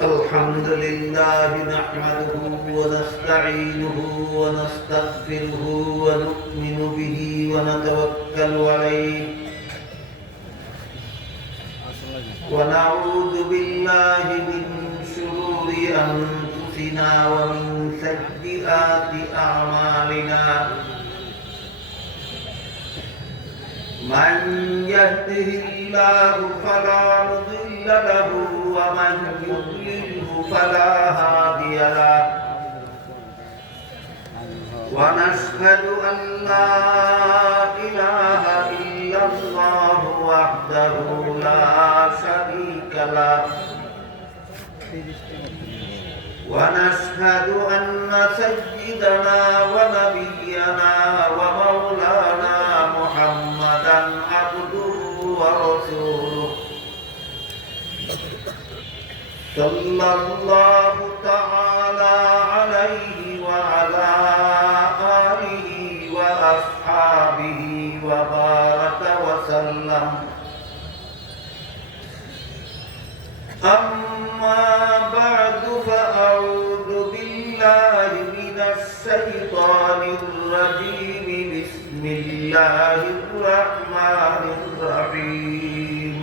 الحمد لله نحمده ونستعينه ونستغفره ونؤمن به ونتوكل عليه ونعوذ بالله من شرور أنفسنا ومن سيئات أعمالنا من يهده الله فلا مضل له ومن يضلله فلا هادي له ونشهد أن لا إله إلا الله وحده لا شريك له ونشهد أن سيدنا ونبينا ومولانا محمدا عبده ورسوله صلى الله تعالى عليه وعلى آله وأصحابه وبارك وسلم أما بعد فأعوذ بالله من الشيطان الرجيم بسم الله الرحمن الرحيم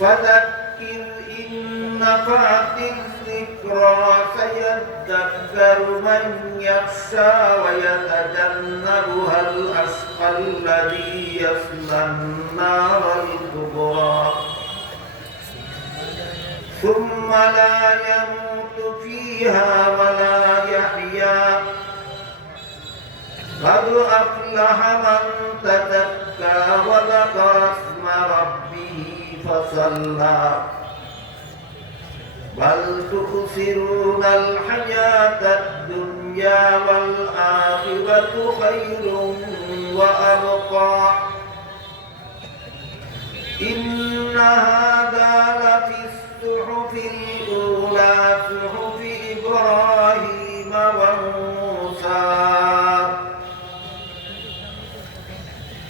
فذكر إن نفعت الذكرى سيذكر من يخشى ويتجنبها الأشقى الذي يصلى النار الكبرى ثم لا يموت فيها ولا يحيا قد أفلح من تزكى وذكر اسم ربه فصلى بل تؤثرون الحياة الدنيا والآخرة خير وأبقى إن هذا لفي الصحف الأولى صحف إبراهيم وموسى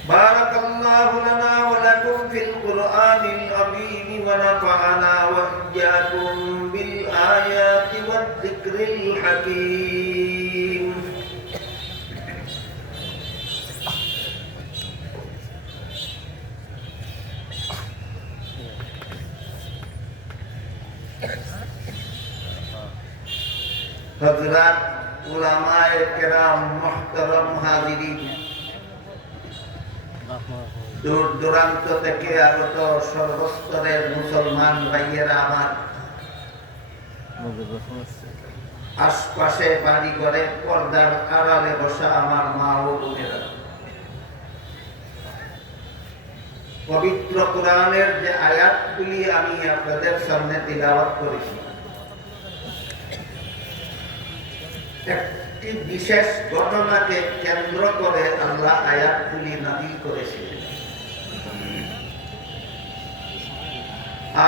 بارك الله لنا ولكم في القرآن العظيم ونفعنا وإياكم بالآيات والذكر الحكيم हज़रात उलमाए किराम मुहतरम हाज़िरीन দূর দূরান্ত থেকে আগত সর্বস্তরের মুসলমান ভাইয়েরা আমার আশপাশে বাড়ি ঘরে পর্দার আড়ালে বসা আমার মা ও বোনেরা পবিত্র কোরআনের যে আয়াতগুলি আমি আপনাদের সামনে তিলাওয়াত করেছি একটি বিশেষ ঘটনাকে কেন্দ্র করে আল্লাহ আয়াতগুলি নাযিল করেছিলেন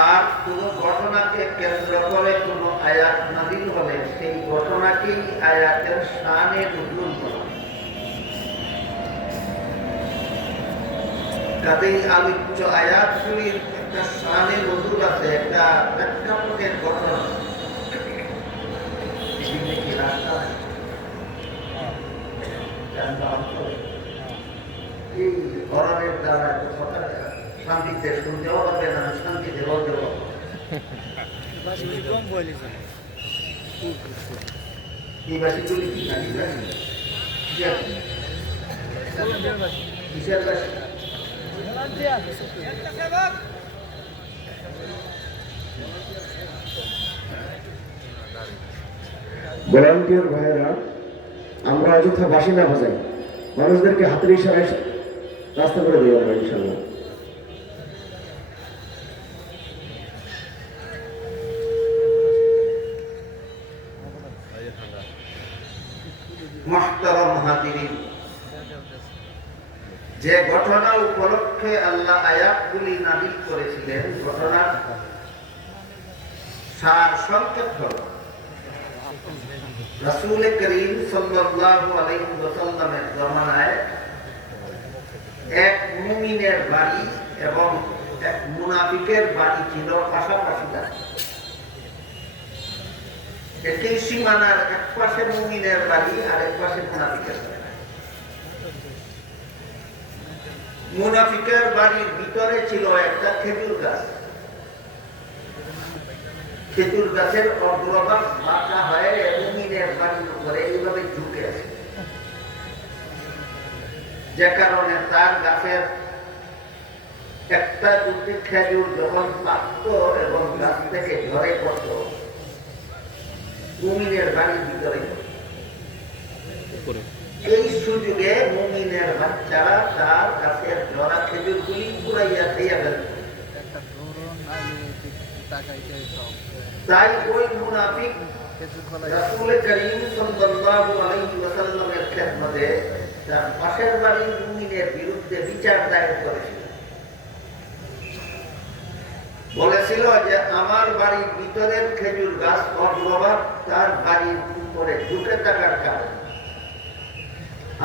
আর কোন ঘটনাকে কেন্দ্র করে কোন আয়াত নাযিল হলে সেই ঘটনাকেই আয়াতের শানে নুজুল বলা হয়। কাজেই আলোচ্য আয়াতগুলির একটা শানে নুজুল আছে, একটা প্রেক্ষাপটের ঘটনা এই ধরনের দ্বারা কথা শান্তিতে শুনতেও হবে না, শান্তিতে বলতেও হবে। এই বাসীগুলি কি না কিসের বাসী? ভলান্টিয়ার ভাইয়েরা, আমরা অযথা বাসি না বাজাই, মানুষদেরকে হাতের ইশারায় রাস্তা করে দিই আমরা ইনশাল্লাহ। মুহতারাম হাজিরিন, যে ঘটনা উপলক্ষে আল্লাহ আয়াতগুলি নাযিল করেছিলেন, ঘটনার সার সংক্ষেপ হল রাসূল করিম সাল্লাল্লাহু আলাইহি ওয়াসাল্লামের জামানায় এক মুমিনের বাড়ি এবং এক মুনাফিকের বাড়ি ছিল পাশাপাশি। একই সীমানার এক পাশে মুমিনের বাড়ি আর এক পাশে মুনাফিকের বাড়ি। মুনাফিকের বাড়ির ভিতরে ছিল একটা খেজুর গাছ। খেজুর গাছের অগ্রভাগ বাঁকা হয়ে মুমিনের বাড়ির উপরে এইভাবে ঝুঁকে আছে, যে কারণে তার গাছের একটা দুটি খেজুর যখন পাকত এবং গাছ থেকে ঝরে পড়ত মুমিনের বাড়ির ভিতরে। এই সুযোগে মুমিনের বাচ্চারা তার গাছের ঝরা খেজুরগুলি কুড়াইয়া খাইয়া ফেলত। তাই ওই মুনাফিক রাসূল করিম সাল্লাল্লাহু আলাইহি ওয়াসাল্লামের খেদমতে তার পাশের বাড়ির মুমিনের বিরুদ্ধে বিচার দায়ের করেছিল। বলেছিল যে আমার বাড়ির ভিতরের খেজুর গাছ অগ্রভাগ তার বাড়ির উপরে ঝুঁকে থাকার কারণে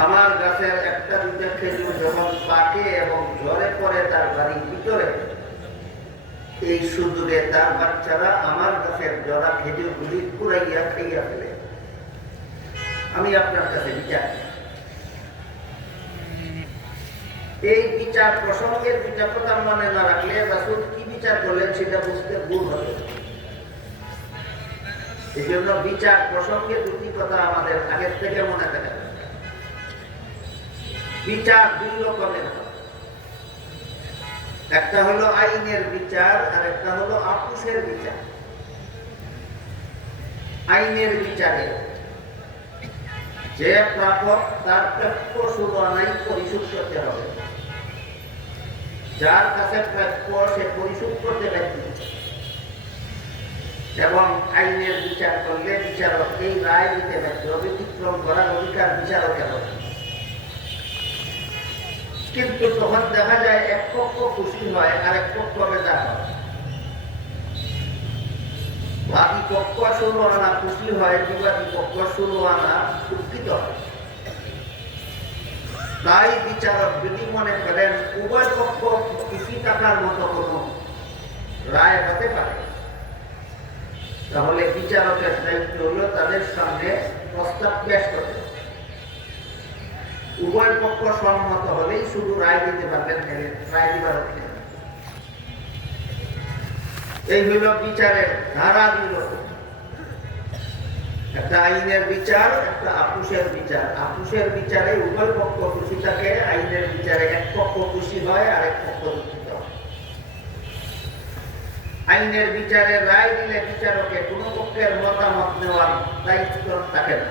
আমার গাছের একটা দুটো খেজুর যখন পাকে এবং ঝরে পড়ে তার বাড়ির ভিতরে, এই সুযোগে তার বাচ্চারা আমার গাছের জরা খেজুরগুলি কুড়াইয়া খাইয়া ফেলে। আমি আপনার কাছে বিচার, এই বিচার প্রসঙ্গের দুটা কথা মনে না রাখলে রাসূল কি বিচার করলেন সেটা বুঝতে ভুল হবে। এই জন্য বিচার প্রসঙ্গে দুটি কথা আমাদের আগের থেকে মনে থাকে। বিচার দুই রকমের, একটা হলো আইনের বিচার আর একটা হলো আপুসের বিচার। আইনের বিচারে যে প্রাপক তার প্রাপ্য সুরানাই পরিশোধ করতে হবে। যার কাছে প্রাপ্য সে পরিশোধ করতে ব্যর্থ এবং আইনের বিচার করলে বিচারক এই রায় দিতে ব্যর্থ, ব্যতিক্রম করার অধিকার বিচারকের হবে। কিন্তু তখন দেখা যায় এক পক্ষ খুশি হয় আর এক পক্ষ বেজার হয়। বাদী পক্ষ 16 আনা খুশি হয়, বিবাদী পক্ষ 16 আনা দুঃখিত হয়। তাই বিচারক যদি মনে করেন উভয় পক্ষ খুশি থাকার মতো কোন রায় হতে পারে, তাহলে বিচারকের দায়িত্ব হলো তাদের সামনে প্রস্তাব পেশ করতে। উভয় পক্ষ সম্মত হলেই শুধু রায় দিতে পারবেন, রায় দিবার অধিকার। এই হইল বিচারের ধারা দিল, একটা আইনের বিচার, একটা আপুসের বিচার। আপুসের বিচারে উভয় পক্ষ খুশি থাকে, আইনের বিচারে এক পক্ষ খুশি হয় আর এক পক্ষ দুঃখিত হয়। আইনের বিচারে রায় দিলে বিচারকের কোন পক্ষের মতামত নেওয়ার দায়িত্ব থাকে না,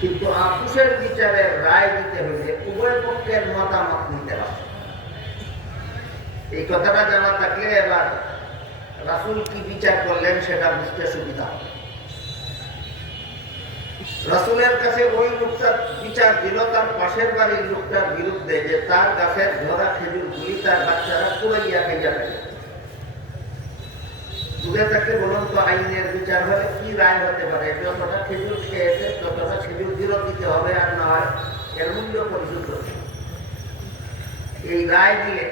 কিন্তু আপুসের বিচারে রায় দিতে হইলে উভয় পক্ষের মতামত নিতে হবে। এই কথাটা জানা থাকলে এবার রাসূল কি বিচার করলেন সেটা বুঝতে সুবিধা হবে। রাসূলের কাছে ওই লোকটা বিচার দিল তার পাশের বাড়ির লোকটার বিরুদ্ধে, যে তার গাছের ঝরা খেজুরগুলি তার বাচ্চারা কুড়াইয়া খাইয়া ফেলে। বুঝে থাকলে বলুন তো আইনের বিচার হলে কি রায় হতে পারে? যতটা খেজুর খেয়েছে ততটা খেজুর ফেরত দিতে হবে, আর না হয় এর মূল্য পরিশোধ করতে হবে। এই রায় দিলে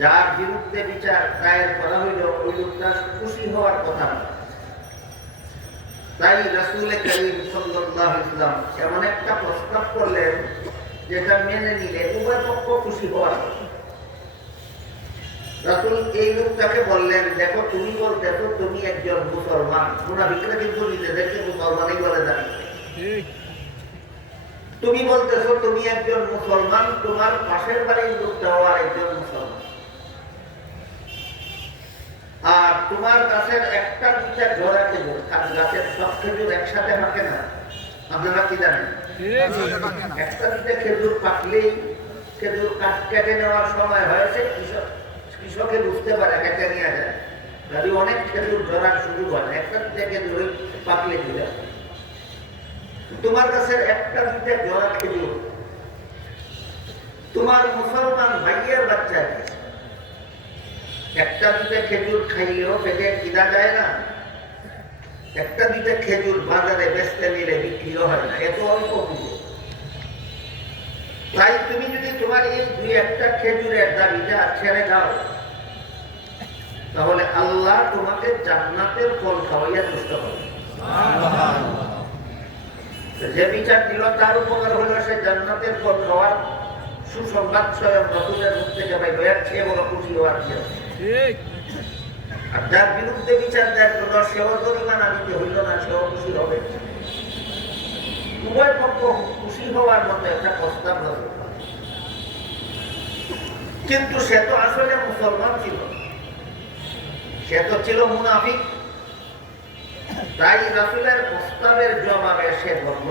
যার বিরুদ্ধে বিচার দায়ের করা হইল ওই লোকটা খুশি হওয়ার কথা না। তাই রাসূল করিম সাল্লাল্লাহু আলাইহি ওয়াসাল্লাম এমন একটা প্রস্তাব করলেন যেটা মেনে নিলে উভয় পক্ষ খুশি হওয়ার কথা। রাসূল এই লোকটাকে বললেন, দেখো তুমি বলতেছো তুমি একজন মুসলমান, মুনাফিকরা কিন্তু নিজেদেরকে মুসলমানই বলে না। তুমি বলতেছো তুমি একজন মুসলমান, তোমার পাশের বাড়ির লোকটাও আর একজন মুসলমান, আর তোমার গাছের একটা দুটা ঝরা খেজুর, কারণ গাছের সব খেজুর একসাথে পাকে না, আপনারা কি জানেন? একটা দুটা খেজুর পাকলেই খেজুর কেটে নেওয়ার সময় হয়েছে, কৃষকে বুঝতে পারে কেটে নিয়ে যায়। যদি অনেক খেজুর ঝরা শুরু হয়, একটা দুটা খেজুর পাকলে দিলে তোমার কাছে একটা দুটা ঝরা খেজুর তোমার মুসলমান ভাইয়ের বাচ্চা, একটা দুটা খেজুর খাইলেও পেটে খিদা যায় না, একটা দুটা খেজুর বাজারে বেচতে নিলে বিক্রিও হয় না, এত অল্প পুজো। তাই তুমি যদি তোমার এই দুই একটা খেজুরের দাবিটা ছেড়ে দাও, তাহলে আল্লাহ তোমাকে জান্নাতের ফল খাওয়াইয়া তুষ্ট হবে। যে বিচার দিল তার উপকার হলো সে জান্নাতের ফল খাওয়ার সুসংবাদ স্বয়ং রাসূলের মুখ থেকে পাইল, এর চেয়ে বড় খুশি হওয়ার কি আছে? আর যার বিরুদ্ধে বিচার দেয় সেও জরিমানা দিতে হইল না, সেও খুশি হবে। উভয় পক্ষ খুশি হওয়ার মতো একটা প্রস্তাব রাসূল। কিন্তু সে তো আসলে মুসলমান ছিল, সে তো ছিল মুনাফিক। তাই রাসূলের প্রস্তাবের জবাবে সে বলল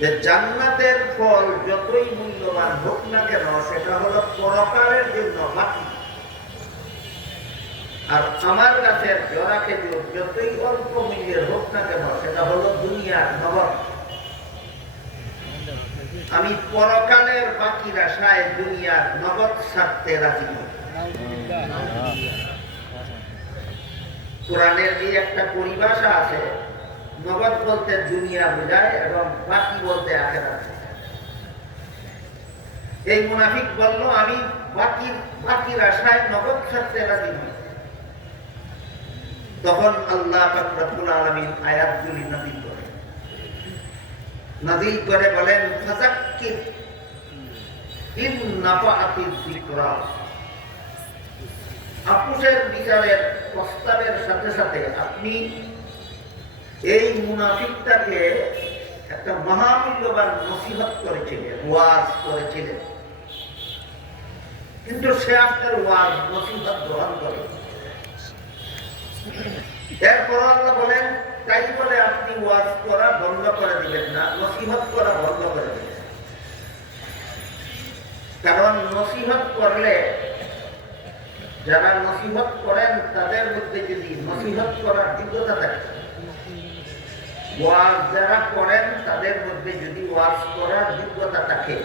যে জান্নাতের ফল যতই মূল্যবান হোক না কেন সেটা হলো পরকালের জন্য বাকি, আর আমার গাছের জরা খেজুর যতই অল্প মূল্যের হোক না কেন সেটা হলো দুনিয়ার নগদ। আমি পরকালের বাকির আশায় দুনিয়ার নগদ ছাড়তে রাজি নই। কোরআনের যে একটা পরিভাষা আছে, নগদ বলতে দুনিয়া বোঝায় এবং বাকি বলতে আখিরাত। এই মুনাফিক বলল আমি বাকির আশায় নগদ ছাড়তে রাজি নই। তখন আল্লাহ পাক রব্বুল আলামিন আয়াতগুলি নাযিল করে বলেন ফাযাক্কির ইন নাফাআতিয যিকরা। আপুসের বিচারের প্রস্তাবের সাথে সাথে আপনি এই মুনাফিকটাকে একটা মহামূল্যবান নসিহত করেছিলেন, ওয়াজ করেছিলেন, কিন্তু সে আপনার ওয়াজ নসিহত গ্রহণ করে। এরপর আল্লাহ বলেন তাই বলে আপনি ওয়াজ করা বন্ধ করে দিবেন না, নসিহত করা বন্ধ করে দিবেন। কারণ নসিহত করলে যারা নসিহত করেন তাদের মধ্যে যদি নসিহত করার যোগ্যতা থাকে, ওয়াজ যারা করেন তাদের মধ্যে যদি ওয়াজ করার যোগ্যতা থাকে,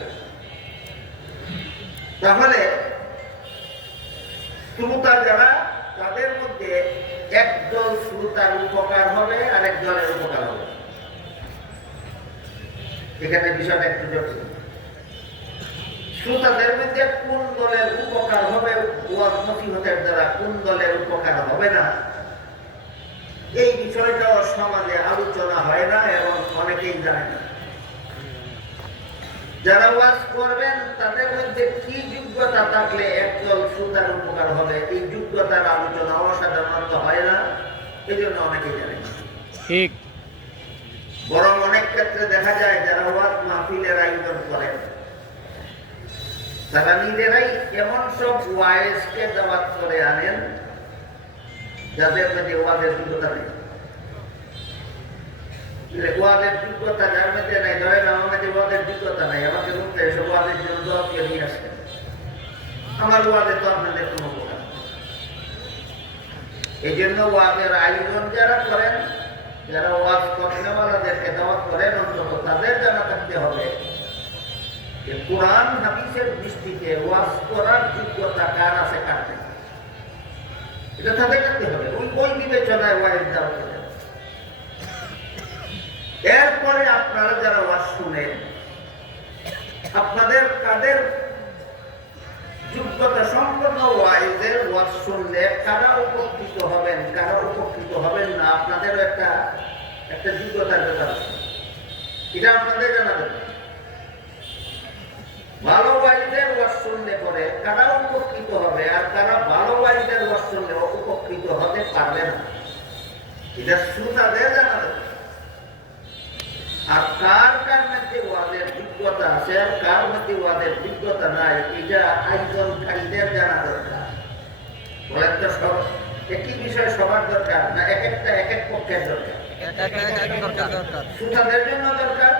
তাহলে শ্রোতা যারা তাদের মধ্যে একদল শ্রোতার উপকার হবে আর এক দলের উপকার হবে। এখানে বিষয়টা একটু জটিল। শ্রোতাদের মধ্যে কোন দলের উপকার হবে ওয়াজ নসিহতের দ্বারা, কোন দলের উপকার হবে না, এই বিষয়টাও সমাজে আলোচনা হয় না এবং অনেকেই জানে না। যারা ওয়াজ করবেন তাদের মধ্যে কি যোগ্যতা থাকলে একদল শ্রোতার উপকার হবে, এই যোগ্যতার আলোচনা অসাধারণত হয় না, এই জন্য অনেকেই জানে না। ঠিক। বরং অনেক ক্ষেত্রে দেখা যায় যারা ওয়াজ মাহফিলের আয়োজন করেন তারা নিজেরাই এমন সব ওয়াইজকে দাওয়াত করে আনেন যাদের মধ্যে ওয়াজের যোগ্যতা নেই। ওয়াজের যোগ্যতা যার মধ্যে নাই, ধরেন আমার মধ্যে ওয়াজের যোগ্যতা নাই, আমাকে বলতে এসব ওয়াজের জন্য দোয়া নিয়ে আসেন, আমার ওয়াজে তো আপনাদের কোনো উপকার। এই জন্য ওয়াজের আয়োজন যারা করেন, যারা ওয়াজ করেনওয়ালাদেরকে দাওয়াত করেন, অন্তত তাদের জানা থাকতে হবে যে কোরআন হাদিসের দৃষ্টিতে ওয়াজ করার যোগ্যতা কার আছে কার নেই, এটা তাদের জানতে হবে। ওই বিবেচনায় ওয়াজ দেওয়া হবে। এরপরে আপনারা যারা ওয়াজ শুনেন, আপনাদের কাদের যোগ্যতা সম্পন্ন ওয়াইজের ওয়াজ শুনলে কারা উপকৃত হবেন, কারা উপকৃত হবেন না, আপনাদেরও একটা যোগ্যতার ব্যাপার আছে, এটা আপনাদের জানাবেন। ভালো ওয়াইজের ওয়াজ শুনলে পরে কারা উপকৃত হবে আর কারা ভালো ওয়াইজের ওয়াজ শুনলে উপকৃত হতে পারবে না, এটা শ্রোতাদের জানাবেন। আর কার কার মধ্যে ওয়াজের যোগ্যতা আছে আর কার মধ্যে ওয়াজের যোগ্যতা নাই, এটা আয়োজনকারীদের জানা দরকার। বলেন তো সব একই বিষয় সবার দরকার না, এক একটা এক এক পক্ষের দরকার? শ্রোতাদের জন্য দরকার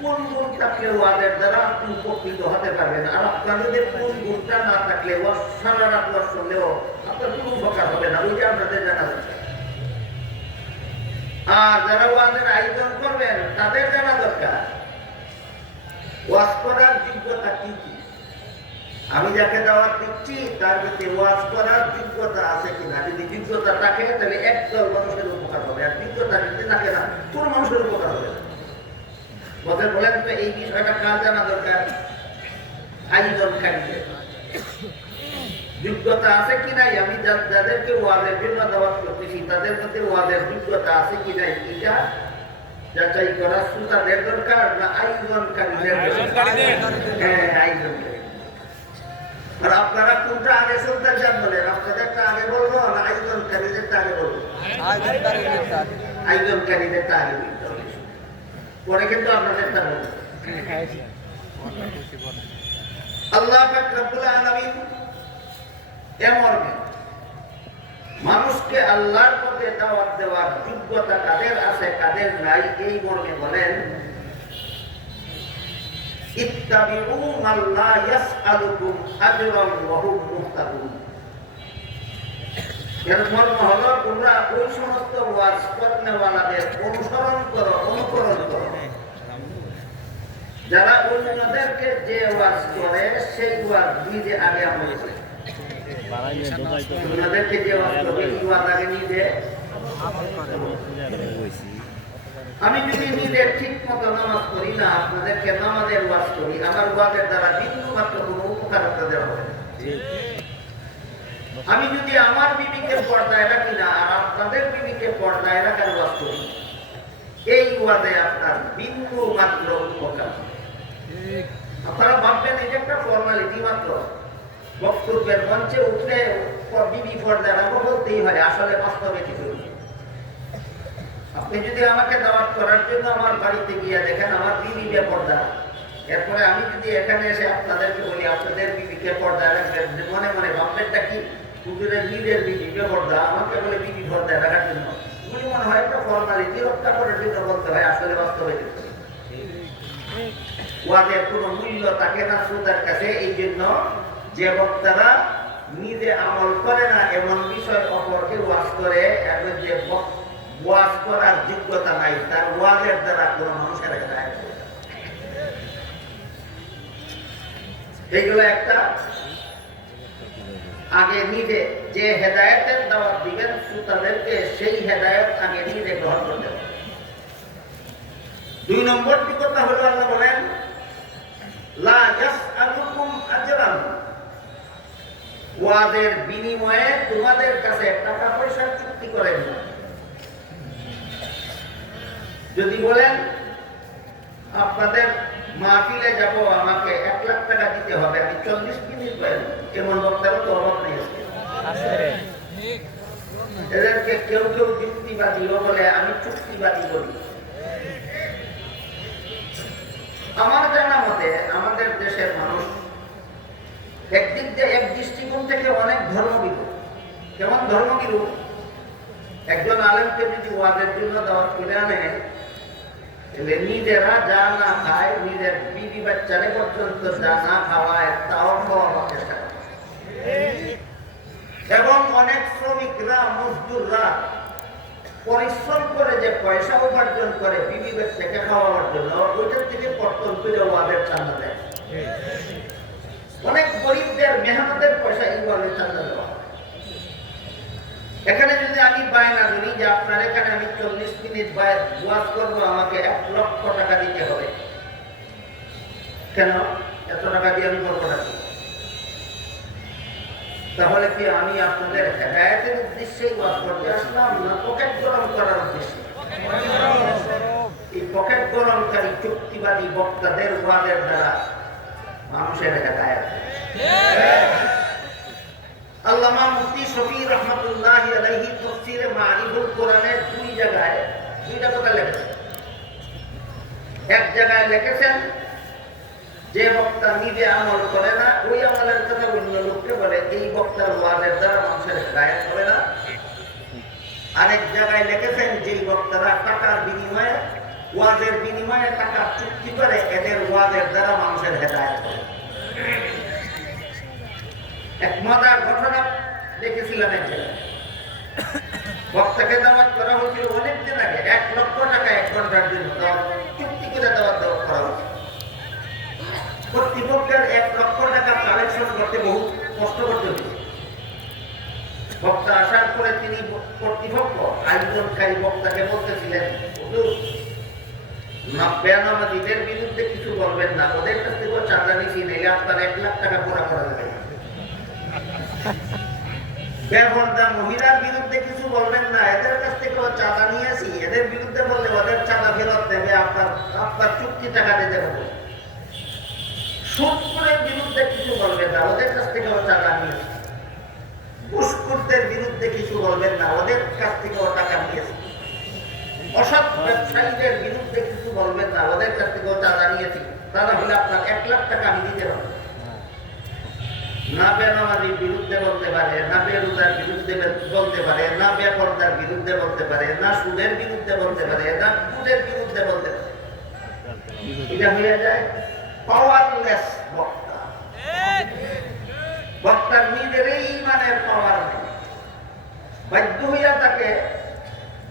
কোন গুণ থাকলে ওয়াজের দ্বারা আপনি উপকৃত হতে পারবেন, আর আপনার যদি কোন গুণটা না থাকলে ওয়াজ সারা রাত ওয়াজ শুনলেও আপনার কোনো উপকার হবে না, ওইটা আপনাদের জানা দরকার। আর যারা ওয়াজের আয়োজন করবেন তাদের জানা দরকার ওয়াজ করার যোগ্যতা কি কি। আমি যাকে দাওয়াত দিচ্ছি তার মধ্যে ওয়াজ করার যোগ্যতা আছে কিনা, যদি যোগ্যতা থাকে তাহলে একদল মানুষের উপকার হবে, আর যোগ্যতা যদি থাকে না কোনো মানুষের উপকার হবে না। বলেন তো এই বিষয়টা কার জানা দরকার? আয়োজনকারীদের যোগ্যতা আছে কি নাই, আমি যাদেরকে ওয়াজের জন্য দাওয়াত করতেছি তাদের মধ্যে ওয়াজের যোগ্যতা আছে কি নাই, এটা যাচাই করা শ্রোতাদের দরকার না আয়োজনকারীদের? হ্যাঁ, আয়োজনকারী। আর আপনারা কোনটা আগে শুনতে চান বলেন? আপনাদেরটা আগে বলবো না আয়োজনকারীদেরটা আগে বলবো? আয়োজনকারীদেরটা আগে বলতে হবে, পরে কিন্তু আপনাদেরটা বলবো। আল্লাহ পাক রব্বুল আলামিন এমন মানুষকে আল্লাহর পথে দাওয়াত দেওয়ার যোগ্যতা কাদের আছে কাদের নাই এই মর্মে বলেন, ইত্তাবিউ মা লা ইয়াসআলুকুম আজরান ওয়া হুম মুহতাদুন। এর মর্ম হলো তোমরা ওই সমস্ত ওয়াজ করনেওয়ালাদের অনুসরণ করো, অনুকরণ করো যারা অন্যদেরকে যে ওয়াজ করে সেই ওয়াজ নিজে আগে আমল করে। অন্যদেরকে যে ওয়াজ করবে এই ওয়াজ আগে নিজে আমল করে। আমি যদি নিজে ঠিক মতো নামাজ পড়ি না, আপনাদেরকে নামাজের ওয়াজ করি, আমার ওয়াজের দ্বারা বিন্দু মাত্র কোনো উপকারিতা দেওয়া হবে না। আমি যদি আমার বিবিকে পর্দায় রাখি না আর আপনাদের বিবিকে পর্দায় রাখার ওয়াজ করি, এই ওয়াজে আপনার বিন্দু মাত্র উপকার। আপনারা ভাববেন এটা একটা ফর্মালিটি মাত্র, বক্তব্যের মঞ্চে উঠলে বিবি পর্দায় রাখবো বলতেই হয়, আসলে বাস্তবে কিছু। আপনি যদি আমাকে দাওয়াত করার জন্য আমার বাড়িতে গিয়ে দেখেন আমার বিবি বেপর্দা, এরপরে আমি যদি এখানে এসে আপনাদেরকে বলি আপনাদের বিবিকে পর্দায় রাখবেন, মনে মনে ভাববেনটা কি হুজুরের নিজের বিবি বেপর্দা, আমাকে বলে বিবি পর্দায় রাখার জন্য, মনে মনে হয় একটা ফর্মালিটি রক্ষা করার জন্য বলতে হয়, আসলে বাস্তবে কিছু। ওয়াজের কোনো মূল্য থাকে না শ্রোতার কাছে। এই জন্য যে বক্তারা নিজে আমল করে না এমন বিষয় অপরকে ওয়াজ করে, এবং যে ওয়াজ করার যোগ্যতা নাই তার ওয়াজের দ্বারা কোনো মানুষের হেদায়েত হবে না। এইগুলো একটা আগে নিজে যে হেদায়েতের দাওয়াত দিবেন শ্রোতাদেরকে সেই হেদায়েত আগে নিজে গ্রহণ করতে হবে। 2 নম্বরটি কথা হলো আল্লাহ বলেন লা ইয়াসআলুকুম আজরান, ওয়াজের বিনিময়ে তোমাদের কাছে টাকা পয়সা চুক্তি করেন না। যদি বলেন আপনাদের মাহফিলে যাব আমাকে 1 লাখ টাকা দিতে হবে, আমি 40 মিনিট বলবো, এমন বক্তারও তো অভাব নেই আজকে। এদেরকে কেউ কেউ যুক্তিবাদীও বলে, আমি চুক্তিবাদী বলি। আমার জানা মতে আমাদের দেশের মানুষ একদিক দিয়ে এক দৃষ্টিকোণ থেকে অনেক ধর্মবিরু। কেমন ধর্মবিরু? একজন আলেমকে যদি ওয়াজের জন্য দাওয়াত করে আনে, নিজেরা যা না খায়, নিজের বিবি বাচ্চারে পর্যন্ত যা না খাওয়ায় তাও খাওয়াবার চেষ্টা করে। এবং অনেক শ্রমিকরা মজদুররা পরিশ্রম করে যে পয়সা উপার্জন করে বিবি বাচ্চাকে খাওয়াবার জন্য, ওইটার থেকে কর্তন করে ওয়াজের চান্দা দেয়। অনেক গরিবদের মেহনতের পয়সা এই ওয়াজের চান্দা দেওয়া। এখানে যদি আমি বায়না ধরি যে আপনার এখানে আমি 40 মিনিট ওয়াজ করবো, আমাকে 1 লক্ষ টাকা দিতে হবে, কেন এত টাকা দিয়ে আমি করবো না? তাহলে কি আমি আপনাদের হেদায়েতের উদ্দেশ্যেই ওয়াজ করতে আসলাম না পকেট গরম করার উদ্দেশ্যে? এই পকেট গরমকারী চুক্তিবাদী বক্তাদের ওয়াজের দ্বারা মানুষের হেদায়েত। আল্লামা মুফতি শফি রহমাতুল্লাহি আলাইহি তাফসীরে মারিফুল কোরআনের 2 জায়গায় 2টা কথা লিখেছেন। এক জায়গায় লিখেছেন যে বক্তা নিজে আমল করে না, ওই আমলের কথা অন্য লোককে বলে, এই বক্তার ওয়াজের দ্বারা মানুষের হেদায়েত হবে না। আরেক জায়গায় লিখেছেন যে বক্তারা টাকার বিনিময়ে, ওয়াজের বিনিময়ে টাকা চুক্তি করে, এদের ওয়াজের দ্বারা মানুষের হেদায়েত হবে। এক মজার ঘটনা দেখেছিলাম এক জায়গায়। বক্তাকে দাওয়াত করা হয়েছিল অনেকদিন আগে, 1 লক্ষ টাকা 1 ঘন্টার জন্য চুক্তি করে দাওয়াত করা হয়েছিল। কর্তৃপক্ষের 1 লক্ষ টাকা কালেকশন করতে বহু কষ্ট করতে হয়েছে। বক্তা আসার পরে তিনি কর্তৃপক্ষ আয়োজনকারী বক্তাকে বলতেছিলেন, বেনামাজিদের বিরুদ্ধে কিছু বলবেন না, ওদের কাছ থেকে চাঁদা নিছি, নিলে আপনার 1 লাখ টাকা পুরা করা যাবে না। বেপরদা মহিলার বিরুদ্ধে কিছু বলবেন না, এদের কাছ থেকে চাঁদা নিয়েছি, এদের বিরুদ্ধে বললে ওদের চাঁদা ফেরত দেবে, আপনার চুক্তি টাকা দিতে হবে। সুদখোরের বিরুদ্ধে কিছু বলবেন না, ওদের কাছ থেকে চাঁদা নিয়েছি। ঘুষখোরদের বিরুদ্ধে কিছু বলবেন না, ওদের কাছ থেকে টাকা নিয়েছি। অসৎ ব্যবসায়ীদের বিরুদ্ধে কিছু বলবেন না, ওদের কাছ থেকে চাঁদা নিয়েছি, তারা হলে আপনার 1 লাখ টাকা আমি দিতে পারবো। না বেনামাজির বিরুদ্ধে বলতে পারে, না বেরোজার বিরুদ্ধে বলতে পারে, না বেপরদার বিরুদ্ধে বলতে পারে, না সুদের বিরুদ্ধে বলতে পারে, না সুদের বিরুদ্ধে বলতে পারে। এটা হয়ে যায় পাওয়ারলেস বক্তা। বক্তার নিজেরই ইমানের পাওয়ার নেই, বাধ্য হইয়া তাকে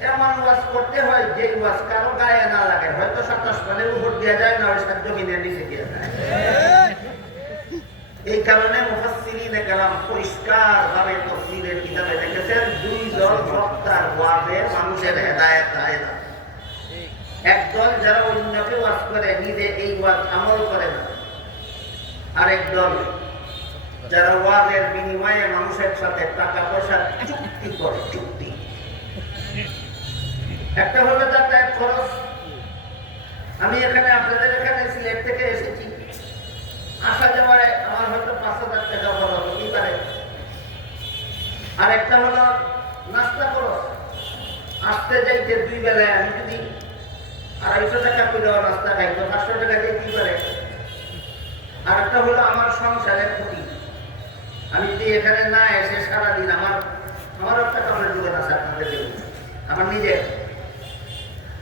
এমন ওয়াজ করতে হয় যে ওয়াজ কারো গায়ে না লাগে। হয়তো 27 পানের উপর দেওয়া যায় না, 7 জমিনের নিচে দেওয়া যায়। এই কারণে মুফাসসিরিনে কেরাম পরিষ্কার ভাবে তাফসীরের কিতাবে লিখেছেন, 2 দল বক্তার ওয়াজে মানুষের হেদায়েত হয় না। একদল যারা অন্যকে ওয়াজ করে, নিজে এই ওয়াজ আমল করে না। আরেক দল যারা ওয়াজের বিনিময়ে মানুষের সাথে টাকা পয়সা চুক্তি করে। চুক্তি একটা হলো যাতায়াত খরচ। আমি এখানে আপনাদের এখানে সিলেট থেকে এসেছি, আসা যাওয়ায় আমার হয়তো 5,000 টাকা খরচ হতেই পারে। আর একটা হলো নাস্তা খরচ, আসতে যাইতে 2 বেলায় আমি যদি 250 টাকা করে নাস্তা খাই তো 500 টাকা যেতেই পারে। আর একটা হলো আমার সংসারের ক্ষতি। আমি যদি এখানে না এসে সারাদিন আমারও একটা কাপড়ের দোকান আছে, আপনাদের আমার নিজের,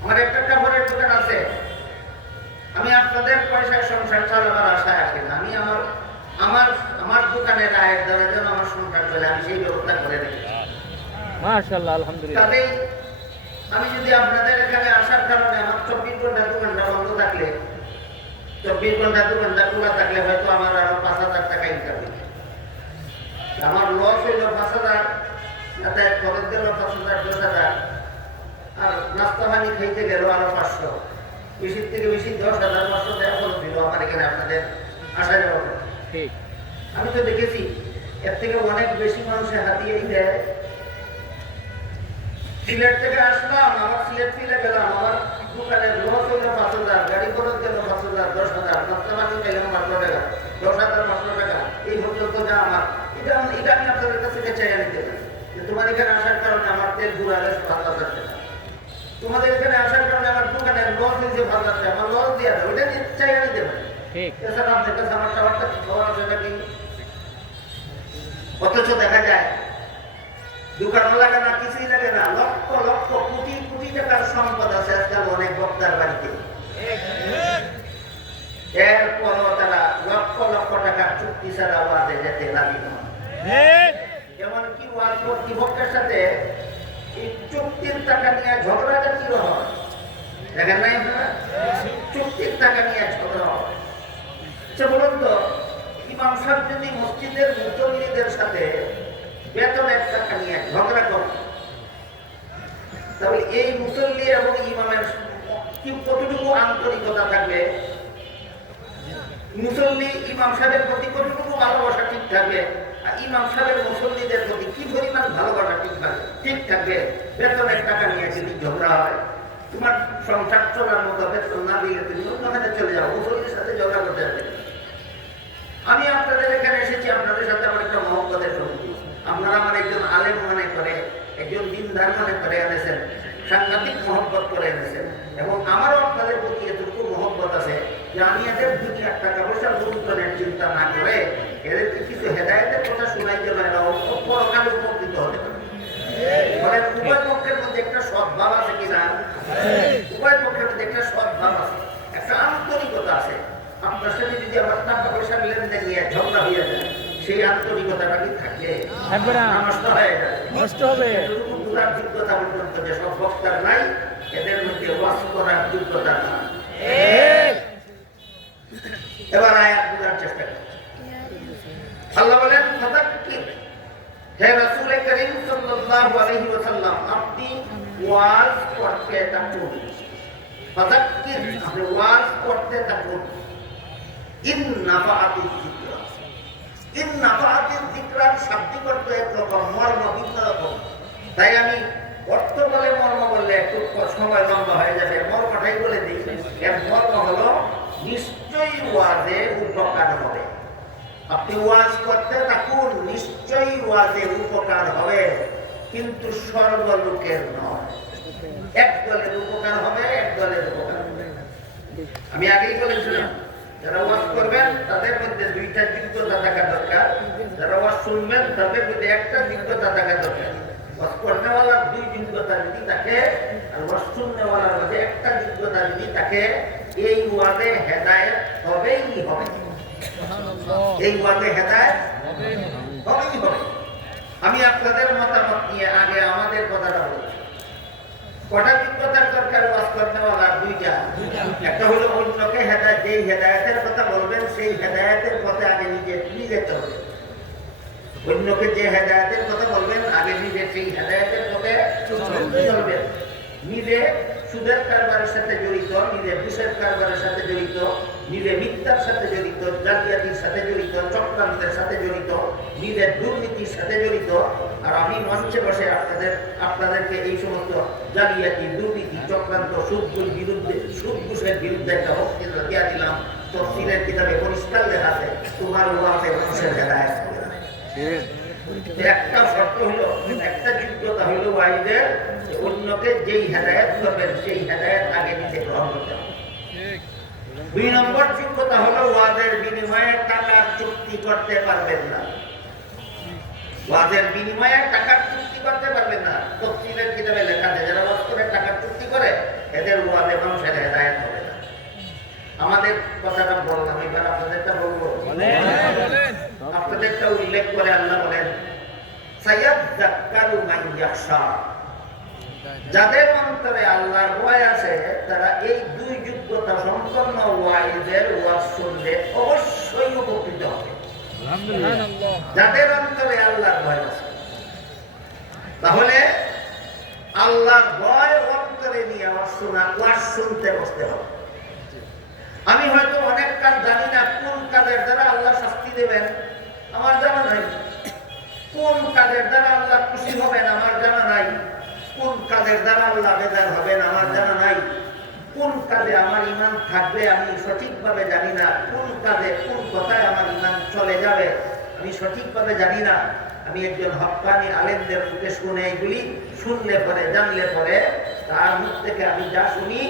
আমার একটা কাপড়ের দোকান আছে। আমি আপনাদের পয়সায় সংসার চালাবার আশায় আসি না। আমি আমার দোকানের আয়ের দ্বারা যেন আমার সংসার চলে, আমি সেই ব্যবস্থা করে রেখেছি। মাশাআল্লাহ, আলহামদুলিল্লাহ। তাতেই আমি যদি আপনাদের এখানে আসার কারণে আমার 24 ঘন্টা দোকানটা বন্ধ থাকলে, 24 ঘন্টা দোকানটা খোলা থাকলে হয়তো আমার আরো 5,000 টাকা ইনকাম হবে। আমার লস হইল 5,000, যাতায়াত খরচ গেল 5,000, 10,000, আর নাস্তা পানি খাইতে গেল আরো 500। বেশির থেকে বেশি 10,500 টাকা খরচ দিল আমার এখানে আপনাদের আসা যাওয়া। ঠিক, আমি তো দেখেছি এর থেকে অনেক বেশি মানুষের হাতিয়েই দেয়। সিলেট থেকে আসলাম, আমার সিলেট ফিরে গেলাম, আমার দোকানের লস হইল 5,000, গাড়ি খরচ গেল 5,000, 10,000, নাস্তা পানি খাইলাম 500 টাকা, 10,500 টাকা। এই পর্যন্ত যা আমার, এটা আমি আপনাদের কাছ থেকে চাইয়া নিতে পারি যে তোমার এখানে আসার কারণে আমার তেল ঘুরা গেছে 5,000 টাকা, তোমাদের এখানে আসার কারণে আমার দোকানের লস হয়েছে 5,000 টাকা, আমার লস দিয়ে দেবো, এটা চাইয়া নিতে পারি। এছাড়া আপনার কাছে আমার চাওয়ারটা খাওয়ার আছে কি? অথচ দেখা যায় দোকানও লাগে না, কিছুই লাগে না, লক্ষ লক্ষ কোটি কোটি টাকার সম্পদ আছে আজকাল অনেক বক্তার বাড়িতে। এরপরও তারা লক্ষ লক্ষ টাকার চুক্তি ছাড়া ওয়াজে যেতে রাজি নয়। এমনকি ওয়াজ কর্তৃপক্ষের সাথে এই চুক্তির টাকা নিয়ে ঝগড়াটা কি হয় দেখেন নাই আপনারা? চুক্তির টাকা নিয়ে ঝগড়া হয়। বলুন তো, ইমাম সাহেব যদি মসজিদের মুসল্লিদের সাথে বেতনের টাকা নিয়ে ঝগড়া করে, তবে এই মুসল্লি এবং ইমামের কি কতটুকু আন্তরিকতা থাকবে? মুসল্লি ইমাম সাহেবের প্রতি কতটুকু ভালোবাসা ঠিক থাকবে? আর ইমাম সাহেবের মুসল্লিদের প্রতি কি পরিমাণ ভালোবাসা ঠিক থাকবে? বেতনের টাকা নিয়ে যদি ঝগড়া হয়, তোমার সংসার চলার মতো বেতন না দিলে তুমি অন্যখানে চলে যাও, মুসল্লির সাথে ঝগড়া করতে হবে। আমি আপনাদের এখানে এসেছি, আপনাদের সাথে আমার একটা মহব্বতের সম্পর্ক। আপনারা আমার একজন আলেম মনে করে, একজন দিনদার মনে করে এনেছেন, সাংঘাতিক মহব্বত করে এনেছেন, এবং আমারও আপনাদের প্রতি এতটুকু মহব্বত আছে যে আমি এদের দুনিয়ার টাকা পয়সা গুরুত্বের চিন্তা না করে এদেরকে কিছু হেদায়েতের কথা শোনাই যেন এরা পরকালে উপকৃত হতে পারে। উভয় পক্ষের মধ্যে একটা সদ্ভাব আছে কিনা? উভয় পক্ষের মধ্যে একটা সদ্ভাব আছে, একটা আন্তরিকতা আছে। আপনার সাথে যদি আমার টাকা পয়সার লেনদেন নিয়ে ঝগড়া হয়ে যায়, সেই আন্তরিকতাটা কি থাকে? নষ্ট হয়ে যায়, নষ্ট হবে। দূরার যোগ্যতা পর্যন্ত যেসব বক্তার নাই, এদের মধ্যে ওয়াজ করার যোগ্যতা না। এবার আয়াত বোঝার চেষ্টা করি। আল্লাহ বলেন, ফাযাক্কির, হে রাসূল করিম সাল্লাল্লাহু আলাইহি ওয়াসাল্লাম, আপনি ওয়াজ করতে থাকুন। ফাযাক্কির, আপনি ওয়াজ করতে থাকুন। ইন নাফাআতিয যিকরা, ইন নাফাআতিয যিকরার শাব্দিক অর্থ একরকম, মর্ম ভিন্ন রকম। তাই আমি অর্থ বলে মর্ম বললে একটু সময় লম্বা হয়ে যাবে, মর্মটাই বলে দিই। এর মর্ম হলো নিশ্চয়ই ওয়াজে উপকার হবে। আপনি ওয়াজ করতে থাকুন, নিশ্চয়ই ওয়াজে উপকার হবে, কিন্তু সর্বলোকের নয়। এক দলের উপকার হবে, এক দলের উপকার হবে। আমি আগেই বলেছিলাম, যারা ওয়াজ করবেন তাদের মধ্যে দুইটা যোগ্যতা থাকা দরকার, যারা ওয়াজ শুনবেন তাদের মধ্যে একটা যোগ্যতা থাকা দরকার। ওয়াজ করনেওয়ালার দুই যোগ্যতা যদি থাকে আর ওয়াজ শুননেওয়ালার মধ্যে একটা যোগ্যতা যদি থাকে, এই ওয়াজে হেদায়েত হবেই হবে। এই ওয়াজে হেদায়েত হবেই হবে। আমি আপনাদের মতামত নিয়ে আগে আমাদের কথাটা বলছি। কটা যোগ্যতার দরকার ওয়াজ করনেওয়ালার? দুইটা। একটা হলো অন্যকে হেদায়েত, যেই হেদায়েতের কথা বলবেন সেই হেদায়েতের পথে আগে নিজে যেতে হবে। অন্যকে যে হেদায়েতের কথা বলবেন আগে নিজে সেই হেদায়েতের পথে চলবেন। নিজে সুদের কারবারের সাথে জড়িত, নিজে ঘুষের কারবারের সাথে জড়িত, নিজে মিথ্যার সাথে জড়িত, জালিয়াতির সাথে জড়িত, চক্রান্তের সাথে জড়িত, নিজের দুর্নীতির সাথে জড়িত। আর আমি মঞ্চে বসে আপনাদেরকে এই সমস্ত জালিয়াতি, দুর্নীতি, চক্রান্ত, সুদের বিরুদ্ধে একটা বক্তৃতা দিয়া দিলাম। তফসিলের কিতাবে পরিষ্কার লেখা আছে, তোমার ওয়াজে মানুষের হেদায়েত হবে না। একটা শর্ত হলো, একটা যোগ্যতা হলো ওয়াইজের, অন্যকে যেই হেদায়েত করবেন সেই হেদায়েত আগে নিজে গ্রহণ করতে হবে। 2 নম্বর যোগ্যতা হলো ওয়াজের বিনিময়ে টাকার চুক্তি করতে পারবেন না। ওয়াজের বিনিময়ে টাকার চুক্তি করতে পারবেন না। তফসিলের কিতাবে লেখা আছে, যারা ওয়াজ করে টাকার চুক্তি করে এদের ওয়াজে মানুষের হেদায়েত হবে না। আমাদের কথাটা বললাম, এবার আপনাদেরটা বলবো। আপনাদেরটা উল্লেখ করে আল্লাহ বলেন, সায়াযাক্কারু মান ইয়াখশা, যাদের অন্তরে আল্লাহর ভয় আছে তারা এই দুই যোগ্যতা সম্পন্ন ওয়াইজের ওয়াজ শুনলে অবশ্যই উপকৃত হবে। যাদের অন্তরে আল্লাহর ভয় আছে, তাহলে আল্লাহর ভয় অন্তরে নিয়ে ওয়াজ শুনতে বসতে হবে। আমি হয়তো অনেক কাজ জানি না, কোন কাজের দ্বারা আল্লাহ শাস্তি দেবেন আমার জানা নাই, কোন কাজের দ্বারা আল্লাহ খুশি হবেন আমার জানা নাই, কোন কাজের দ্বারা আল্লাহ বেজার হবেন আমার জানা নাই, কোন কাজে আমার ঈমান থাকবে আমি সঠিকভাবে জানি না, কোন কাজে কোন কথায় আমার ঈমান চলে যাবে আমি সঠিকভাবে জানি না। আমি একজন হক্কানি আলেমদের মুখে শুনে এগুলি শুনলে পরে, জানলে পরে তার মুখ থেকে আমি যা শুনি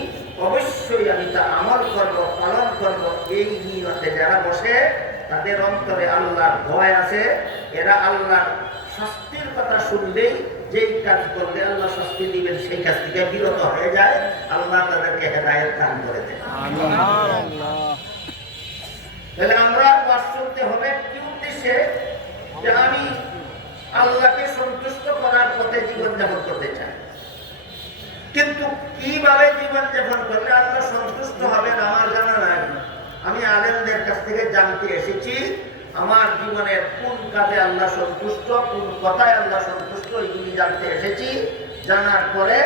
অবশ্যই আমি তা আমল করব, পালন করব। এই নিয়তে যারা বসে তাদের অন্তরে আল্লাহর ভয় আছে, এরা আল্লাহর শাস্তির কথা শুনলেই যেই কাজ করলে আল্লাহ শাস্তি দিবেন সেই কাজ থেকে বিরত হয়ে যায়। আল্লাহ তাদেরকে হেদায়েত দান করে দেন। তাহলে আমরা ওয়াজ শুনতে হবে কি উদ্দেশ্যে? যে আমি আল্লাহকে সন্তুষ্ট করার পথে জীবনযাপন করতে চাই, কিন্তু কিভাবে জীবনযাপন করলে আল্লাহ সন্তুষ্ট হবেন আমার জানা নাই। আমি আলেমদের কাছ থেকে জানতে এসেছি আমার জীবনের কোন কাজে আল্লাহ সন্তুষ্ট, কোন কথায় আল্লাহ সন্তুষ্ট, এগুলি জানতে এসেছি। জানার পরে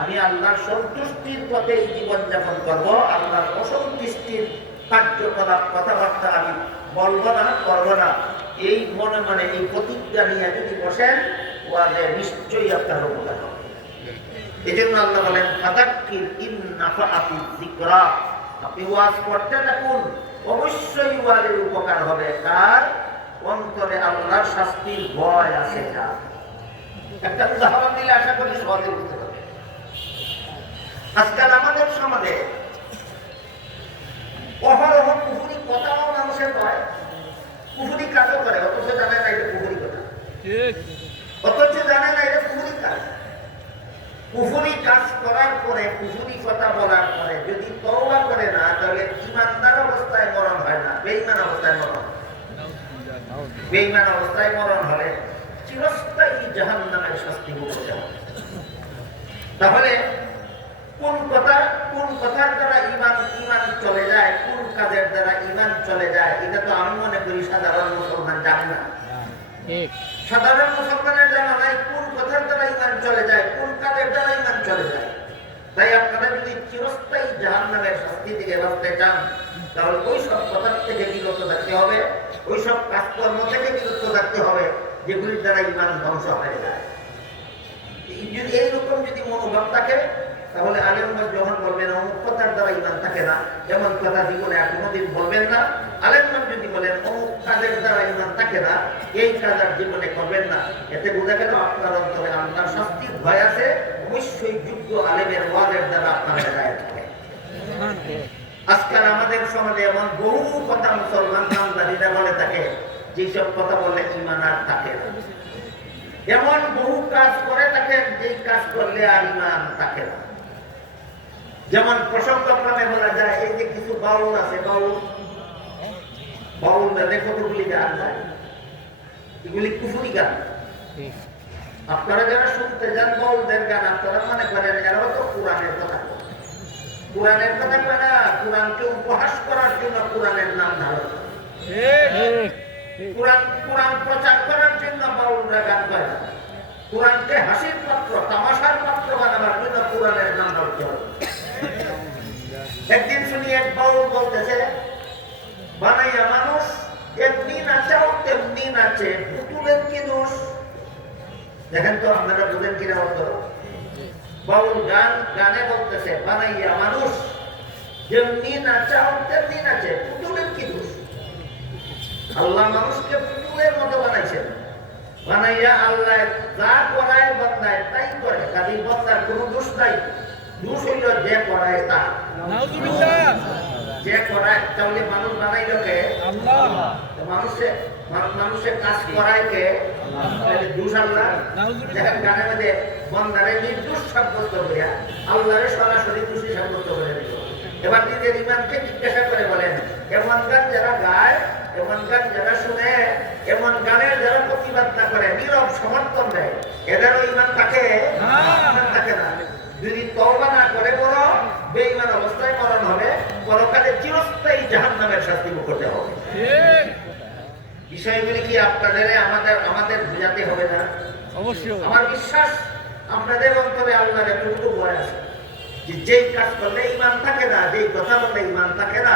আমি আল্লাহর সন্তুষ্টির পথে জীবনযাপন করব। আল্লাহর অসন্তুষ্টির কার্যকলাপ, কথাবার্তা আমি বলবো না, করবো না। এই মনে মনে এই প্রতিজ্ঞা নিয়ে যদি বসেন, ওয়াজে নিশ্চয়ই আপনার উপকার হবে। এই জন্য আল্লাহ বলেন, ফাযাক্কির ইন নাফাআতিয যিকরা, আপনি ওয়াজ করতে থাকুন, অবশ্যই ওয়াজের উপকার হবে। কার অন্তরে আল্লাহর শাস্তির ভয় আছে। একটা উদাহরণ দিলে আশা করি সহজে বুঝতে পারবে। আজকাল আমাদের সমাজে অহরহ কুফরি কথাও মানুষের কয়, কুফরি কাজও করে, অথচ জানে না এটা কুফরি কথা, অথচ জানে না এটা কুফরি কাজ। কুফরি কাজ করার পরে, কুফরি কথা বলার পরে যদি তওবা করে না, তাহলে ঈমানদার অবস্থায় মরণ হয় না, বেঈমান অবস্থায় মরণ। বেঈমান অবস্থায় মরণ হলে চিরস্থায়ী জাহান্নামের শাস্তি ভোগ করতে হবে। তাহলে কোন কথার দ্বারা ঈমান চলে যায়, কোন কাজের দ্বারা ঈমান চলে যায়, এটা তো আমি মনে করি সাধারণ মুসলমান জানে না। সাধারণ মুসলমানের জানা নাই কোন কথার দ্বারা ঈমান চলে যায়, কোন কাজের দ্বারা ঈমান চলে যায়। তাই আপনারা যদি চিরস্থায়ী জাহান্নামের শাস্তি থেকে বাঁচতে চান তাহলে ওই সব কথা থেকে বিরত থাকতে হবে, ওই সব কাজকর্ম থেকে বিরত থাকতে হবে যেগুলির দ্বারা ইমান ধ্বংস হয়ে যায়। যদি এইরকম যদি মনোভাব থাকে তাহলে আলেমগঞ্জ যখন বলবেন অমুক কথার দ্বারা ইমান থাকে না, এমন কথা জীবনে আর কোনোদিন বলবেন না। আলেমগঞ্জ যদি বলেন অমুক কাজের দ্বারা ইমান থাকে না, এই কাজ আর জীবনে করবেন না, এতে বোঝা গেল আপনার অন্তরে আল্লাহর শাস্তির ভয় আছে। অবশ্যই যোগ্য আলেমের ওয়াজের দ্বারা আপনার হেদায়েত হবে। আজকাল আমাদের সমাজে এমন বহু কথা মুসলমান নামদারিরা বলে থাকে, যেসব কথা বললে ইমান আর থাকে না। এমন বহু কাজ করে থাকেন যেই কাজ করলে আর ইমান থাকে না। যেমন প্রসঙ্গক্রমে বলা যায়, এই যে কিছু বাউল আছে, বাউল গানে কতগুলি গান গায়, এগুলি কুফুরি গান। আপনারা যারা শুনতে যান বাউলদের গান, আপনারা মনে করেন এরাও তো কোরআনের কথা বলে। কোরআনের কথা কয় না, কোরআনকে উপহাস করার জন্য কোরআনের নাম ধারণ করে। কোরআন প্রচার করার জন্য বাউলরা গান গায় না, কোরআনকে হাসির পাত্র তামাশার পাত্র বানাবার জন্য কোরআনের নাম ধারণ করে। একদিন শুনি এক বাউল বলতেছে, বানাইয়া মানুষ এমনি নাচাও তেমনি নাচে, পুতুলের কি দোষ। দেখেন তো আপনারা বুঝেন কিনা অর্থ। বাউল গানে বলতেছে, বানাইয়া মানুষ যেমনি নাচাও তেমনি নাচে, পুতুলের কি দোষ। আল্লাহ মানুষকে পুতুলের মতো বানাইছেন, বানাইয়া আল্লাহ যা করায় বান্দায় তাই করে, কাজেই বান্দার কোনো দোষ নাই। দোষ হইল যে করায় তা, যে করায়। তাহলে মানুষ বানাইল কে? মানুষের কাজ করায় কে? দোষ আল্লাহ। দেখেন গানের মধ্যে বান্দারে নির্দোষ সাব্যস্ত করিয়া আল্লাহরে সরাসরি দোষী সাব্যস্ত করে দিল। এবার নিজের ইমানকে জিজ্ঞাসা করে বলেন, এমন গান যারা গায়, এমন গান যারা শুনে, এমন গানের যারা প্রতিবাদ না করে, নীরব সমর্থন দেয়, এদেরও ইমান থাকে? ইমান থাকে না। যদি তওবা না করে বড় বেঈমান অবস্থায় মরণ হবে, পরকালে চিরস্থায়ী জাহান্নামের শাস্তি ভোগ করতে হবে। বিষয়গুলি কি আপনাদের আমাদের বোঝাতে হবে না? অবশ্যই। আমার বিশ্বাস আপনাদের অন্তরে আল্লাহর এতটুকু ভয় আছে যে যেই কাজ করলে ইমান থাকে না, যেই কথা বললে ইমান থাকে না।